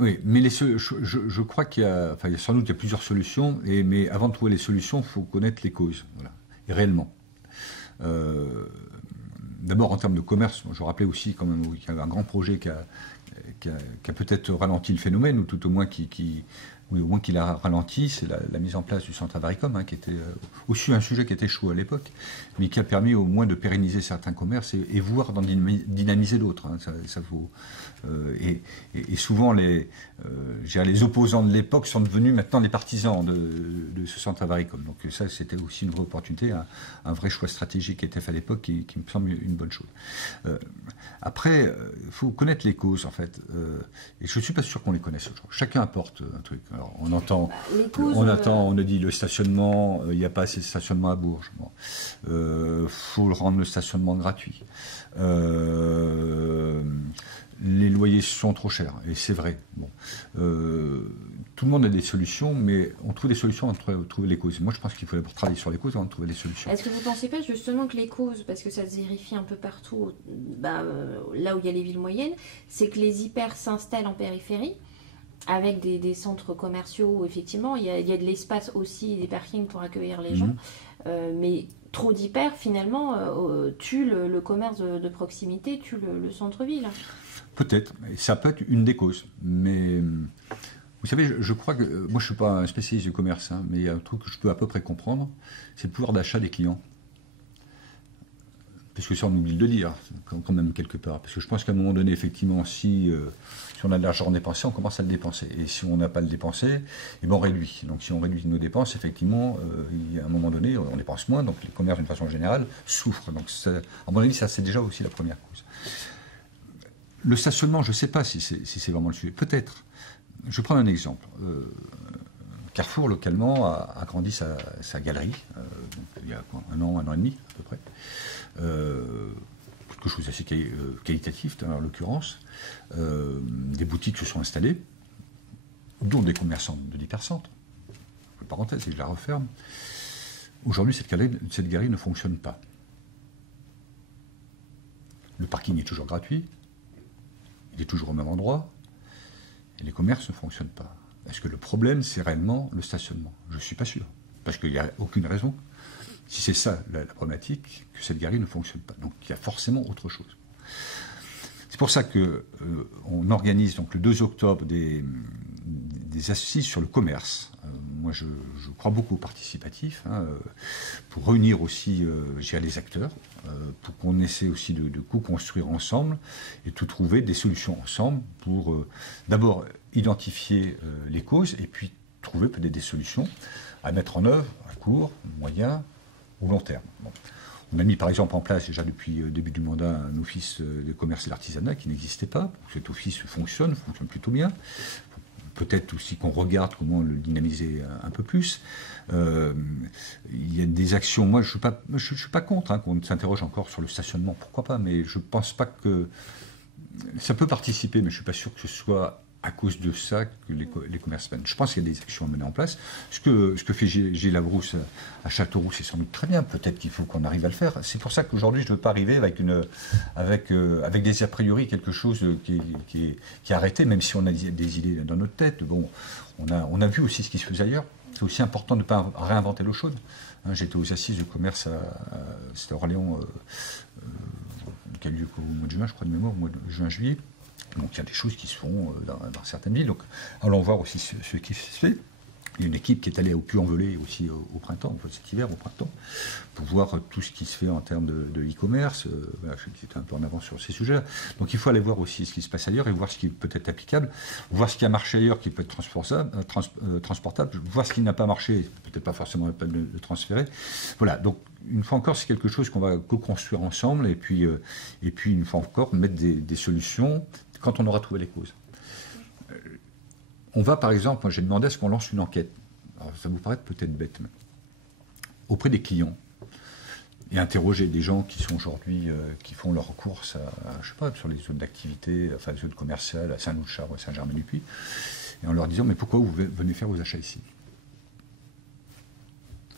Oui, mais je crois qu'il y a sans doute plusieurs solutions, mais avant de trouver les solutions, il faut connaître les causes, voilà, et réellement. D'abord en termes de commerce, je rappelais aussi quand même qu'il y avait un grand projet qui a peut-être ralenti le phénomène, ou tout au moins qu'il a ralenti, c'est la mise en place du centre Avaricom, hein, qui était aussi un sujet qui était chaud à l'époque, mais qui a permis au moins de pérenniser certains commerces et voire d'en dynamiser d'autres. Hein, ça vaut, et souvent les opposants de l'époque sont devenus maintenant les partisans de ce centre Avaricom. Donc ça, c'était aussi une vraie opportunité, un vrai choix stratégique qui était fait à l'époque, qui me semble une bonne chose. Après, il faut connaître les causes, en fait, et je ne suis pas sûr qu'on les connaisse aujourd'hui. Chacun apporte un truc. Alors, on entend, les causes, on a dit le stationnement, il n'y a pas assez de stationnement à Bourges. Bon. Faut le rendre le stationnement gratuit. Les loyers sont trop chers, et c'est vrai. Bon. Tout le monde a des solutions, mais on trouve des solutions avant de trouver les causes. Moi, je pense qu'il faut d'abord travailler sur les causes avant de trouver des solutions. Est-ce que vous ne pensez pas justement que les causes, parce que ça se vérifie un peu partout, là où il y a les villes moyennes, c'est que les hyper s'installent en périphérie, avec des centres commerciaux où effectivement il y a de l'espace aussi, des parkings pour accueillir les gens, mais trop d'hyper finalement tue le commerce de proximité, tue le centre-ville. Peut-être, ça peut être une des causes, mais vous savez, je crois que, moi je ne suis pas un spécialiste du commerce, hein, mais il y a un truc que je peux à peu près comprendre, c'est le pouvoir d'achat des clients. Parce que ça, on oublie de le dire, quand même, quelque part. Parce que je pense qu'à un moment donné, effectivement, si on a de l'argent dépensé, on commence à le dépenser. Et si on n'a pas le dépensé, eh ben on réduit. Donc si on réduit nos dépenses, effectivement, à un moment donné, on dépense moins. Donc les commerces, d'une façon générale, souffrent. Donc à mon avis, ça, c'est déjà aussi la première cause. Le stationnement, je ne sais pas si c'est vraiment le sujet. Peut-être. Je prends un exemple. Carrefour, localement, a agrandi sa galerie, donc, il y a quoi, un an et demi, à peu près. Quelque chose d'assez qualitatif, en l'occurrence. Des boutiques se sont installées, dont des commerçants de l'hypercentre. Parenthèse, et je la referme. Aujourd'hui, cette galerie ne fonctionne pas. Le parking est toujours gratuit, il est toujours au même endroit, et les commerces ne fonctionnent pas. Est-ce que le problème, c'est réellement le stationnement? Je ne suis pas sûr, parce qu'il n'y a aucune raison, si c'est ça la problématique, que cette galerie ne fonctionne pas. Donc il y a forcément autre chose. C'est pour ça qu'on organise donc, le 2 octobre des assises sur le commerce. Moi, je crois beaucoup au participatif, hein, pour réunir aussi les acteurs, pour qu'on essaie aussi de co-construire ensemble et de trouver des solutions ensemble pour d'abord identifier les causes et puis trouver peut-être des solutions à mettre en œuvre à court, moyen ou long terme. Bon. On a mis par exemple en place déjà depuis le début du mandat un office de commerce et d'artisanat qui n'existait pas. Cet office fonctionne plutôt bien. Peut-être aussi qu'on regarde comment le dynamiser un peu plus. Il y a des actions. Moi, je ne suis pas contre hein, qu'on s'interroge encore sur le stationnement. Pourquoi pas? Mais je ne pense pas que ça peut participer, mais je ne suis pas sûr que ce soit à cause de ça que les commerces mènent. Je pense qu'il y a des actions à mener en place. Ce que fait Gilles Labrousse à Châteauroux, c'est sans doute très bien. Peut-être qu'il faut qu'on arrive à le faire. C'est pour ça qu'aujourd'hui, je ne veux pas arriver avec des a priori, quelque chose qui est arrêté, même si on a des idées dans notre tête. Bon, on a vu aussi ce qui se faisait ailleurs. C'est aussi important de ne pas réinventer l'eau chaude. Hein, j'étais aux assises du commerce c'était à Orléans, qui a lieu au mois de juin, je crois de mémoire, au mois de juin-juillet. Donc il y a des choses qui se font dans certaines villes. Donc allons voir aussi ce qui se fait. Il y a une équipe qui est allée au Puy-en-Velay aussi au printemps, cet hiver au printemps, pour voir tout ce qui se fait en termes de e-commerce. Voilà, j'étais un peu en avance sur ces sujets. Donc il faut aller voir aussi ce qui se passe ailleurs et voir ce qui peut être applicable, voir ce qui a marché ailleurs qui peut être transportable, voir ce qui n'a pas marché, peut-être pas forcément la peine de le transférer. Voilà, donc une fois encore, c'est quelque chose qu'on va co-construire ensemble et puis une fois encore, mettre des solutions quand on aura trouvé les causes. On va, par exemple, moi j'ai demandé à ce qu'on lance une enquête. Alors, ça vous paraît peut-être bête, mais auprès des clients, et interroger des gens qui sont aujourd'hui, qui font leurs courses je sais pas, sur les zones d'activité, enfin les zones commerciales, à Saint-Loup-de-Char ou à Saint-Germain-du-Puy, et en leur disant, mais pourquoi vous venez faire vos achats ici?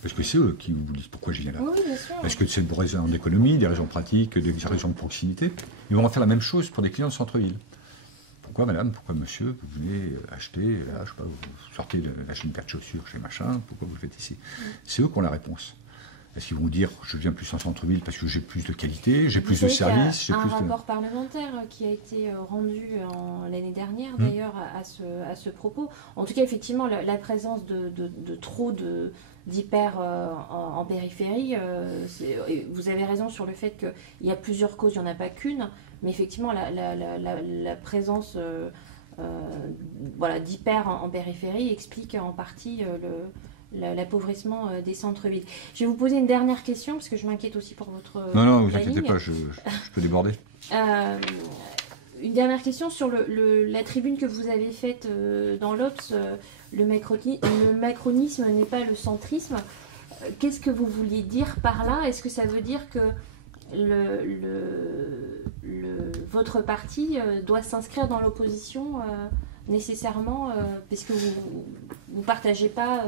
Parce que c'est eux qui vous disent pourquoi je viens là. Oui, bien sûr. Parce que c'est pour des raisons d'économie, des raisons pratiques, des raisons de proximité. Ils vont faire la même chose pour des clients de centre-ville. Pourquoi madame, pourquoi monsieur, vous venez acheter, là, je sais pas, vous sortez d'acheter une paire de chaussures chez machin, pourquoi vous le faites ici? C'est eux qui ont la réponse. Est-ce qu'ils vont dire, je viens plus en centre-ville parce que j'ai plus de qualité, j'ai plus de services, j'ai plus de... Un rapport parlementaire qui a été rendu l'année dernière, d'ailleurs, à ce propos. En tout cas, effectivement, la présence de trop d'hyper en périphérie, vous avez raison sur le fait qu'il y a plusieurs causes, il n'y en a pas qu'une, mais effectivement, la présence d'hyper en périphérie explique en partie l'appauvrissement des centres-villes. Je vais vous poser une dernière question, parce que je m'inquiète aussi pour votre Non, vous planning. inquiétez pas, je peux déborder. Une dernière question sur la tribune que vous avez faite dans l'Obs. Le macronisme n'est pas le centrisme. Qu'est-ce que vous vouliez dire par là? Est-ce que ça veut dire que votre parti doit s'inscrire dans l'opposition nécessairement, puisque vous ne partagez pas...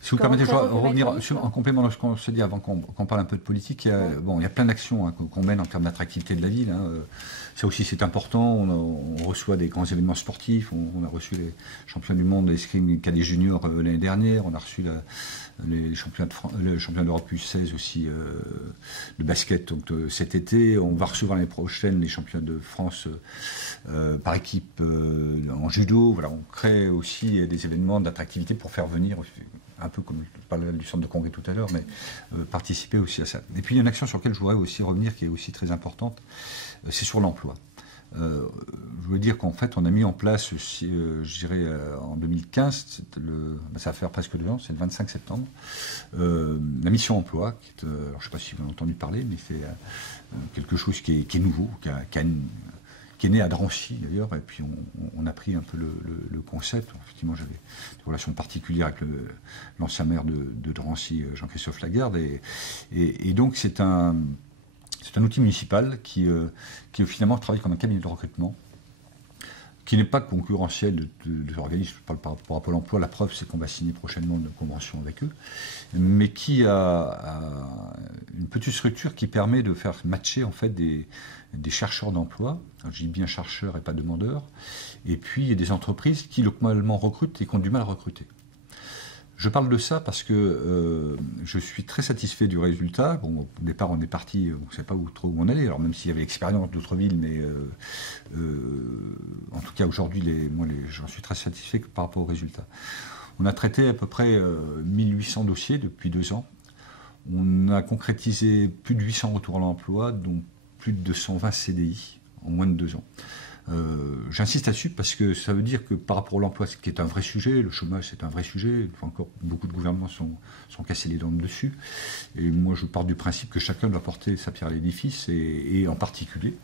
Si vous permettez, je vais revenir en complément de ce qu'on se dit avant qu'on parle un peu de politique. Il y a plein d'actions qu'on mène en termes d'attractivité de la ville. Ça aussi, c'est important. On reçoit des grands événements sportifs. On a reçu les champions du monde d'escrime cadet junior l'année dernière. On a reçu le championnat d'Europe U16 aussi de basket donc, cet été. On va recevoir l'année prochaine les championnats de France par équipe en judo. Voilà, on crée aussi des événements d'attractivité pour faire venir, un peu comme je parlais du centre de congrès tout à l'heure, mais participer aussi à ça. Et puis il y a une action sur laquelle je voudrais aussi revenir qui est aussi très importante, c'est sur l'emploi. Je veux dire qu'en fait, on a mis en place, je dirais, en 2015, ça va faire presque 2 ans, c'est le 25 septembre, la mission emploi, alors, je ne sais pas si vous en avez entendu parler, mais c'est quelque chose qui est nouveau, qui est né à Drancy d'ailleurs, et puis on a pris un peu le concept. Effectivement, j'avais des relations particulières avec l'ancien maire de Drancy, Jean-Christophe Lagarde, et donc c'est un outil municipal qui finalement travaille comme un cabinet de recrutement, qui n'est pas concurrentiel de l'organisme par rapport à Pôle emploi. La preuve, c'est qu'on va signer prochainement une convention avec eux, mais qui a une petite structure qui permet de faire matcher en fait des chercheurs d'emploi. Je dis bien chercheurs et pas demandeurs. Et puis il y a des entreprises qui localement recrutent et qui ont du mal à recruter. Je parle de ça parce que je suis très satisfait du résultat. Bon, au départ, on est parti, on ne sait pas trop où on allait. Alors même s'il y avait l'expérience d'autres villes, mais en tout cas aujourd'hui, j'en suis très satisfait par rapport au résultat. On a traité à peu près 1800 dossiers depuis 2 ans. On a concrétisé plus de 800 retours à l'emploi, dont plus de 220 CDI en moins de 2 ans. J'insiste là-dessus parce que ça veut dire que par rapport à l'emploi, ce qui est un vrai sujet, le chômage c'est un vrai sujet, encore beaucoup de gouvernements sont cassés les dents dessus, et moi je pars du principe que chacun doit porter sa pierre à l'édifice, et en particulier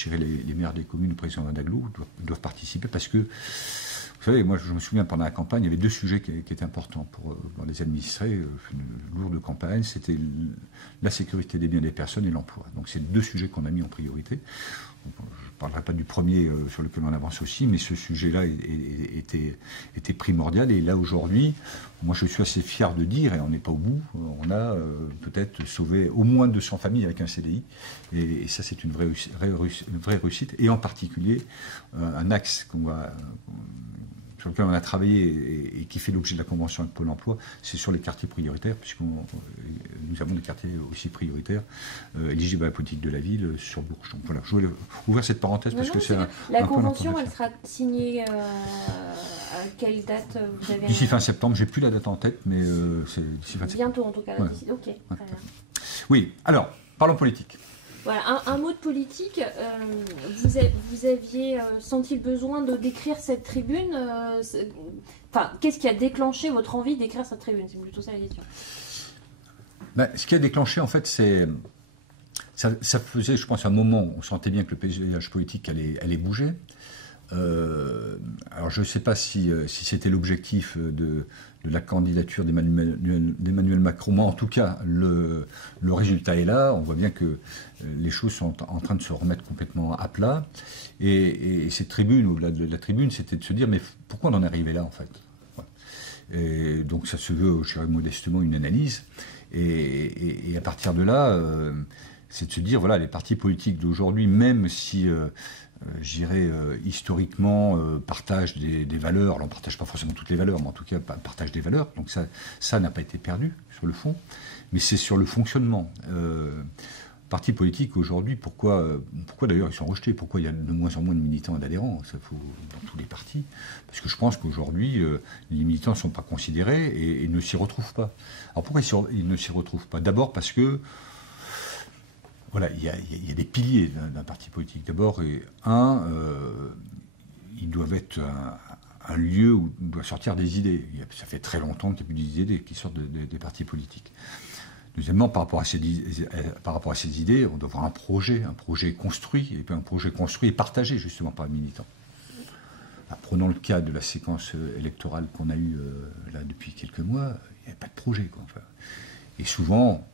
les maires des communes, le président d'Adaglo doivent participer, parce que vous savez, moi je me souviens pendant la campagne, il y avait 2 sujets qui étaient importants pour les administrés, une lourde campagne, c'était la sécurité des biens des personnes et l'emploi. Donc c'est 2 sujets qu'on a mis en priorité. Je ne parlerai pas du premier sur lequel on avance aussi, mais ce sujet-là était primordial. Et là, aujourd'hui, moi, je suis assez fier de dire, et on n'est pas au bout, on a peut-être sauvé au moins 200 familles avec un CDI. Et ça, c'est une vraie réussite. Et en particulier, un axe sur lequel on a travaillé et qui fait l'objet de la convention avec Pôle emploi, c'est sur les quartiers prioritaires, puisque nous avons des quartiers aussi prioritaires éligibles à la politique de la ville sur Bourges. Donc voilà, je voulais ouvrir cette parenthèse parce que c'est la convention, elle sera signée à quelle date vous avez... D'ici fin septembre, j'ai plus la date en tête, mais c'est d'ici fin septembre. Bientôt en tout cas. Ouais. Ok. Ouais, oui, alors, parlons politique. Voilà, un mot de politique. Vous aviez senti le besoin de décrire cette tribune. Qu'est-ce qui a déclenché votre envie d'écrire cette tribune? C'est plutôt ça la question. Ce qui a déclenché, en fait, c'est... Ça faisait, je pense, un moment où on sentait bien que le paysage politique allait bouger. Alors, je ne sais pas si c'était l'objectif de la candidature d'Emmanuel Macron. Moi, en tout cas, le résultat est là. On voit bien que les choses sont en train de se remettre complètement à plat. Et cette tribune, au-delà de la tribune, c'était de se dire, mais pourquoi on en est arrivé là, en fait? Et donc, ça se veut, je dirais modestement, une analyse. Et à partir de là, c'est de se dire, voilà, les partis politiques d'aujourd'hui, même si... historiquement, partagent des valeurs. Alors, on ne partage pas forcément toutes les valeurs, mais en tout cas, partage des valeurs. Donc ça n'a pas été perdu sur le fond, mais c'est sur le fonctionnement. Partis politiques aujourd'hui, pourquoi d'ailleurs ils sont rejetés? Pourquoi il y a de moins en moins de militants et d'adhérents? Ça faut dans tous les partis. Parce que je pense qu'aujourd'hui, les militants ne sont pas considérés et ne s'y retrouvent pas. Alors pourquoi ils ne s'y retrouvent pas? D'abord parce que voilà, il y a des piliers d'un parti politique. D'abord, ils doivent être un lieu où doivent sortir des idées. Ça fait très longtemps qu'il n'y a plus d'idées qui sortent des partis politiques. Deuxièmement, par rapport à ces idées, on doit avoir un projet construit, et puis un projet construit et partagé justement par les militants. Prenons le cas de la séquence électorale qu'on a eue là depuis quelques mois, il n'y avait pas de projet, quoi. Enfin, et souvent,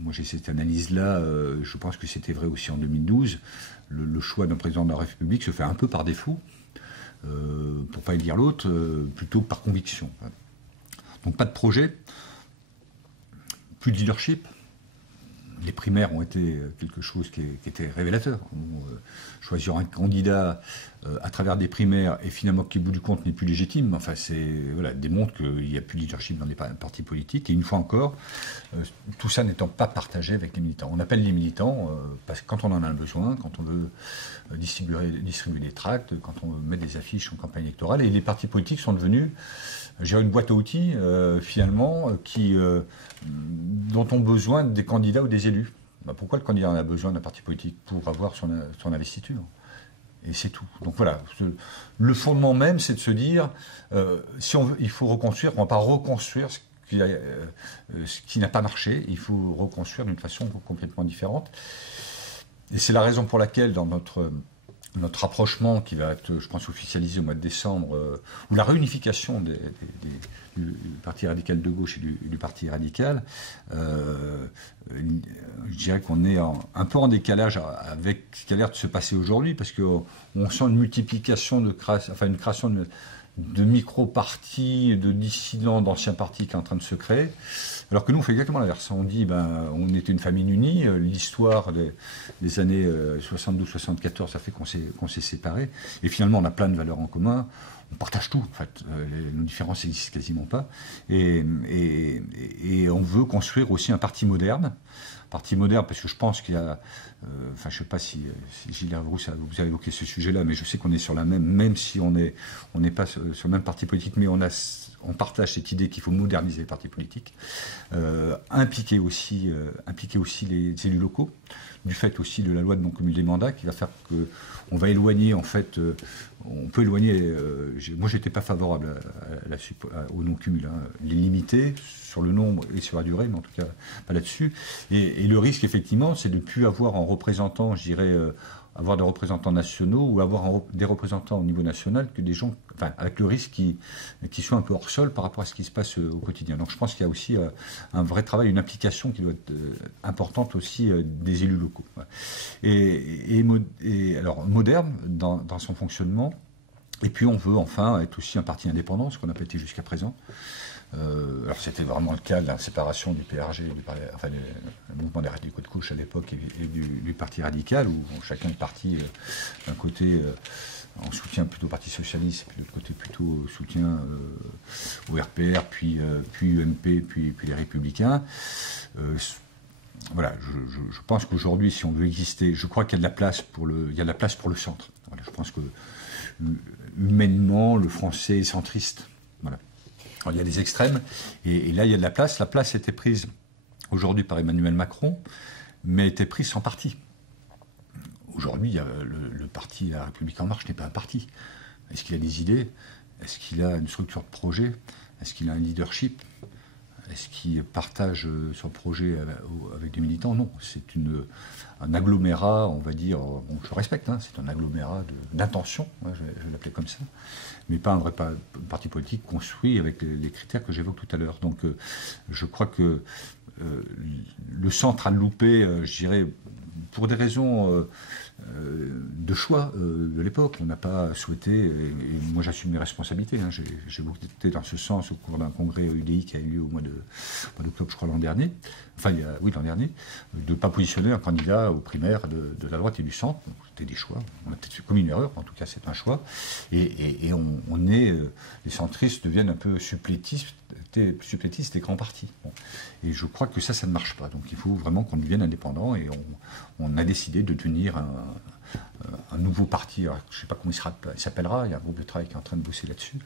moi j'ai cette analyse-là, je pense que c'était vrai aussi en 2012, le choix d'un président de la République se fait un peu par défaut, pour ne pas dire l'autre, plutôt que par conviction. Donc pas de projet, plus de leadership. Les primaires ont été quelque chose qui était révélateur. Choisir un candidat à travers des primaires et finalement qui, au bout du compte, n'est plus légitime, enfin, démontre qu'il n'y a plus de leadership dans les partis politiques. Et une fois encore, tout ça n'étant pas partagé avec les militants. On appelle les militants parce que quand on en a besoin, quand on veut distribuer des tracts, quand on met des affiches en campagne électorale, et les partis politiques sont devenus une boîte à outils, finalement, dont ont besoin des candidats ou des élus. Pourquoi le candidat en a besoin d'un parti politique? Pour avoir son investiture. Et c'est tout. Donc voilà, le fondement même, c'est de se dire, il faut reconstruire, on ne va pas reconstruire ce qui n'a pas marché, il faut reconstruire d'une façon complètement différente. Et c'est la raison pour laquelle, dans notre rapprochement qui va être, je pense, officialisé au mois de décembre, ou la réunification du Parti radical de gauche et du Parti radical, je dirais qu'on est un peu en décalage avec ce qui a l'air de se passer aujourd'hui, parce qu'on sent une multiplication une création de micro-partis, de dissidents, d'anciens partis qui est en train de se créer. Alors que nous, on fait exactement l'inverse. On dit, on était une famille unie. L'histoire des années 72-74, ça fait qu'on s'est séparés. Et finalement, on a plein de valeurs en commun. On partage tout, en fait. Nos différences n'existent quasiment pas. Et on veut construire aussi un parti moderne. Parti moderne, parce que je pense qu'il y a... je ne sais pas si Gilles Hervé vous a évoqué ce sujet-là, mais je sais qu'on est sur la même si on n'est pas sur le même parti politique, mais on partage cette idée qu'il faut moderniser les partis politiques, impliquer aussi les élus locaux, du fait aussi de la loi de non-cumul des mandats, qui va faire qu'on va éloigner, en fait, on peut éloigner, moi j'étais pas favorable au non-cumul, les limiter sur le nombre et sur la durée, mais en tout cas pas là-dessus, et le risque effectivement c'est de ne plus avoir en représentant, je dirais, avoir des représentants nationaux ou avoir des représentants au niveau national que des gens, avec le risque qui soient un peu hors sol par rapport à ce qui se passe au quotidien. Donc je pense qu'il y a aussi un vrai travail, une implication qui doit être importante aussi des élus locaux. Et alors moderne dans son fonctionnement. Et puis on veut enfin être aussi un parti indépendant, ce qu'on n'a pas été jusqu'à présent. Alors c'était vraiment le cas de la séparation du PRG, le mouvement des radicaux de gauche à l'époque et du Parti radical, où chacun est parti d'un côté en soutien plutôt au Parti socialiste, et puis de l'autre côté plutôt soutien au RPR, puis UMP, puis les Républicains. Voilà, je pense qu'aujourd'hui, si on veut exister, je crois qu'il y a de la place pour le centre. Voilà, je pense que humainement, le français est centriste. Voilà. Alors, il y a des extrêmes, et là, il y a de la place. La place a été prise aujourd'hui par Emmanuel Macron, mais a été prise sans parti. Aujourd'hui, le parti La République En Marche n'est pas un parti. Est-ce qu'il a des idées? Est-ce qu'il a une structure de projet? Est-ce qu'il a un leadership? Est-ce qu'il partage son projet avec des militants? Non, c'est un agglomérat, on va dire, bon, je respecte, c'est un agglomérat d'intention, je vais l'appeler comme ça, mais pas un vrai parti politique construit avec les critères que j'évoque tout à l'heure. Donc je crois que le centre a loupé, je dirais, pour des raisons de choix de l'époque. On n'a pas souhaité, et moi j'assume mes responsabilités, j'ai beaucoup été dans ce sens au cours d'un congrès UDI qui a eu lieu au mois d'octobre, je crois, l'an dernier, l'an dernier, de ne pas positionner un candidat aux primaires de la droite et du centre. C'était des choix, on a peut-être fait comme une erreur, en tout cas c'est un choix, et les centristes deviennent un peu supplétistes des grands partis. Bon. Et je crois que ça ne marche pas. Donc il faut vraiment qu'on devienne indépendant, et on a décidé de devenir un nouveau parti. Alors, je ne sais pas comment il s'appellera, il y a un groupe de travail qui est en train de bosser là-dessus,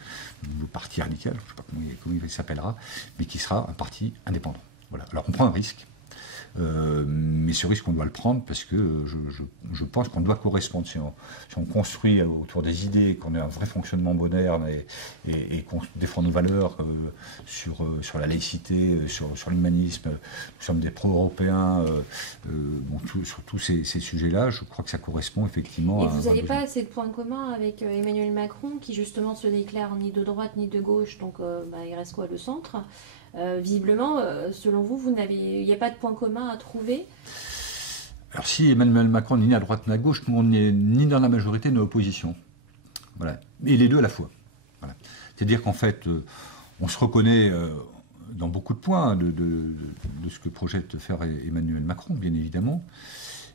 un nouveau parti radical, je ne sais pas comment il s'appellera, mais qui sera un parti indépendant. Voilà. Alors on prend un risque, Mais ce risque, on doit le prendre parce que je pense qu'on doit correspondre. Si on construit autour des idées, qu'on a un vrai fonctionnement moderne et qu'on défend nos valeurs sur la laïcité, sur l'humanisme, nous sommes des pro-européens, sur tous ces sujets-là, je crois que ça correspond effectivement à... Et à... vous n'avez pas assez de points communs avec Emmanuel Macron, qui justement se déclare ni de droite ni de gauche, donc il reste quoi, le centre? Visiblement, selon vous, il n'y a pas de point commun à trouver. Alors si Emmanuel Macron n'est ni à droite ni à gauche, nous on n'est ni dans la majorité ni dans l'opposition. Voilà. Et les deux à la fois. Voilà. C'est-à-dire qu'en fait, on se reconnaît dans beaucoup de points de ce que projette faire Emmanuel Macron, bien évidemment.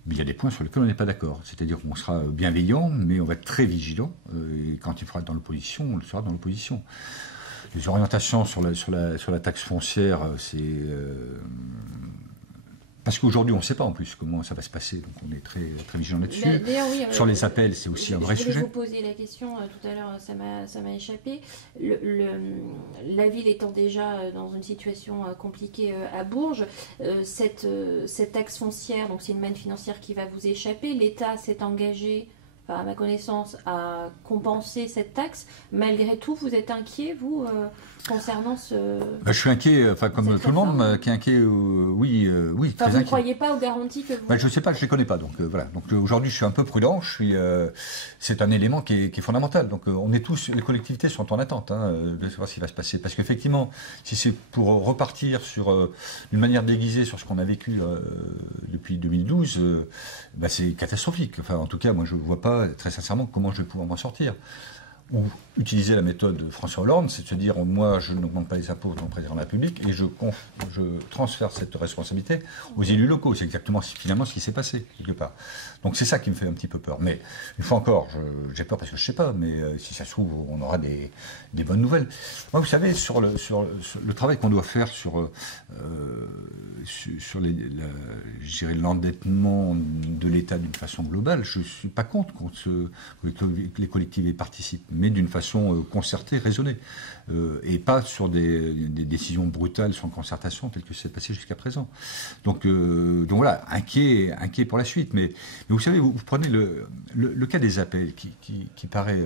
Mais il y a des points sur lesquels on n'est pas d'accord. C'est-à-dire qu'on sera bienveillant, mais on va être très vigilant. Et quand il faudra être dans l'opposition, on le sera dans l'opposition. Les orientations sur la taxe foncière, c'est... parce qu'aujourd'hui, on ne sait pas en plus comment ça va se passer, donc on est très, très vigilant là-dessus. Oui, sur les appels, c'est aussi un vrai sujet. Je voulais vous poser la question tout à l'heure, ça m'a échappé. La ville étant déjà dans une situation compliquée à Bourges, cette taxe foncière, donc c'est une manne financière qui va vous échapper. L'État s'est engagé, à ma connaissance, à compenser cette taxe. Malgré tout, vous êtes inquiet, vous, concernant ce... je suis inquiet, comme tout le monde, qui est inquiet, oui, très inquiet. Vous ne croyez pas aux garanties que vous... Je ne sais pas, je ne les connais pas, donc voilà. Donc aujourd'hui, je suis un peu prudent, c'est un élément qui est fondamental. Donc on est tous, les collectivités sont en attente de savoir ce qui va se passer. Parce qu'effectivement, si c'est pour repartir sur une manière déguisée sur ce qu'on a vécu depuis 2012, c'est catastrophique. Enfin, en tout cas, moi, je ne vois pas, très sincèrement, comment je vais pouvoir m'en sortir. Ou utiliser la méthode François Hollande, c'est de se dire, moi, je n'augmente pas les impôts dans le président de la République et je transfère cette responsabilité aux élus locaux. C'est exactement finalement ce qui s'est passé, quelque part. Donc c'est ça qui me fait un petit peu peur. Mais une fois encore, j'ai peur parce que je ne sais pas, mais si ça se trouve, on aura des bonnes nouvelles. Moi, vous savez, sur le travail qu'on doit faire sur l'endettement de l'État d'une façon globale, je ne suis pas contre que les collectivités participent, mais d'une façon concertée, raisonnée, et pas sur des décisions brutales sans concertation, telles que c'est passé jusqu'à présent. Donc voilà, inquiet pour la suite. Mais vous savez, vous prenez le cas des appels, qui paraît...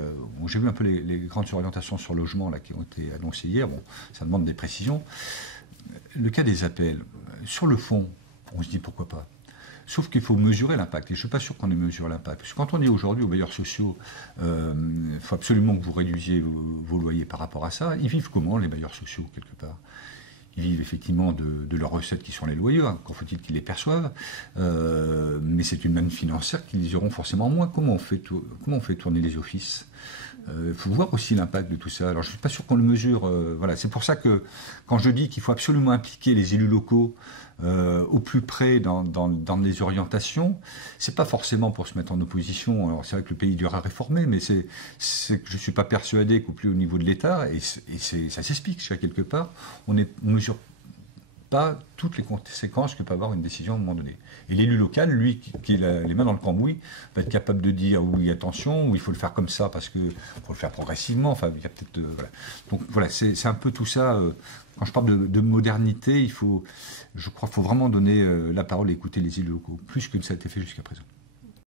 j'ai vu un peu les grandes orientations sur le logement là, qui ont été annoncées hier. Bon, ça demande des précisions. Le cas des appels, sur le fond, on se dit pourquoi pas. Sauf qu'il faut mesurer l'impact. Et je ne suis pas sûr qu'on ait mesuré l'impact. Parce que quand on dit aujourd'hui aux bailleurs sociaux, il faut absolument que vous réduisiez vos loyers par rapport à ça, ils vivent comment, les bailleurs sociaux, quelque part? Ils vivent effectivement de leurs recettes qui sont les loyers, encore faut-il qu'ils les perçoivent, mais c'est une manne financière qu'ils auront forcément moins. Comment on fait tourner les offices? Il faut voir aussi l'impact de tout ça. Alors je ne suis pas sûr qu'on le mesure. Voilà. C'est pour ça que quand je dis qu'il faut absolument impliquer les élus locaux au plus près dans les orientations, c'est pas forcément pour se mettre en opposition. Alors c'est vrai que le pays devra réformer, mais c'est que je ne suis pas persuadé qu'au plus haut niveau de l'État, et ça s'explique quelque part, on ne mesure pas toutes les conséquences que peut avoir une décision à un moment donné. Et l'élu local, lui, qui a les mains dans le cambouis, va être capable de dire oui, attention, ou il faut le faire comme ça parce qu'il faut le faire progressivement. Enfin, il y a peut-être. Voilà. Donc voilà, c'est un peu tout ça. Quand je parle de modernité, je crois qu'il faut vraiment donner la parole et écouter les élus locaux, plus que ça a été fait jusqu'à présent.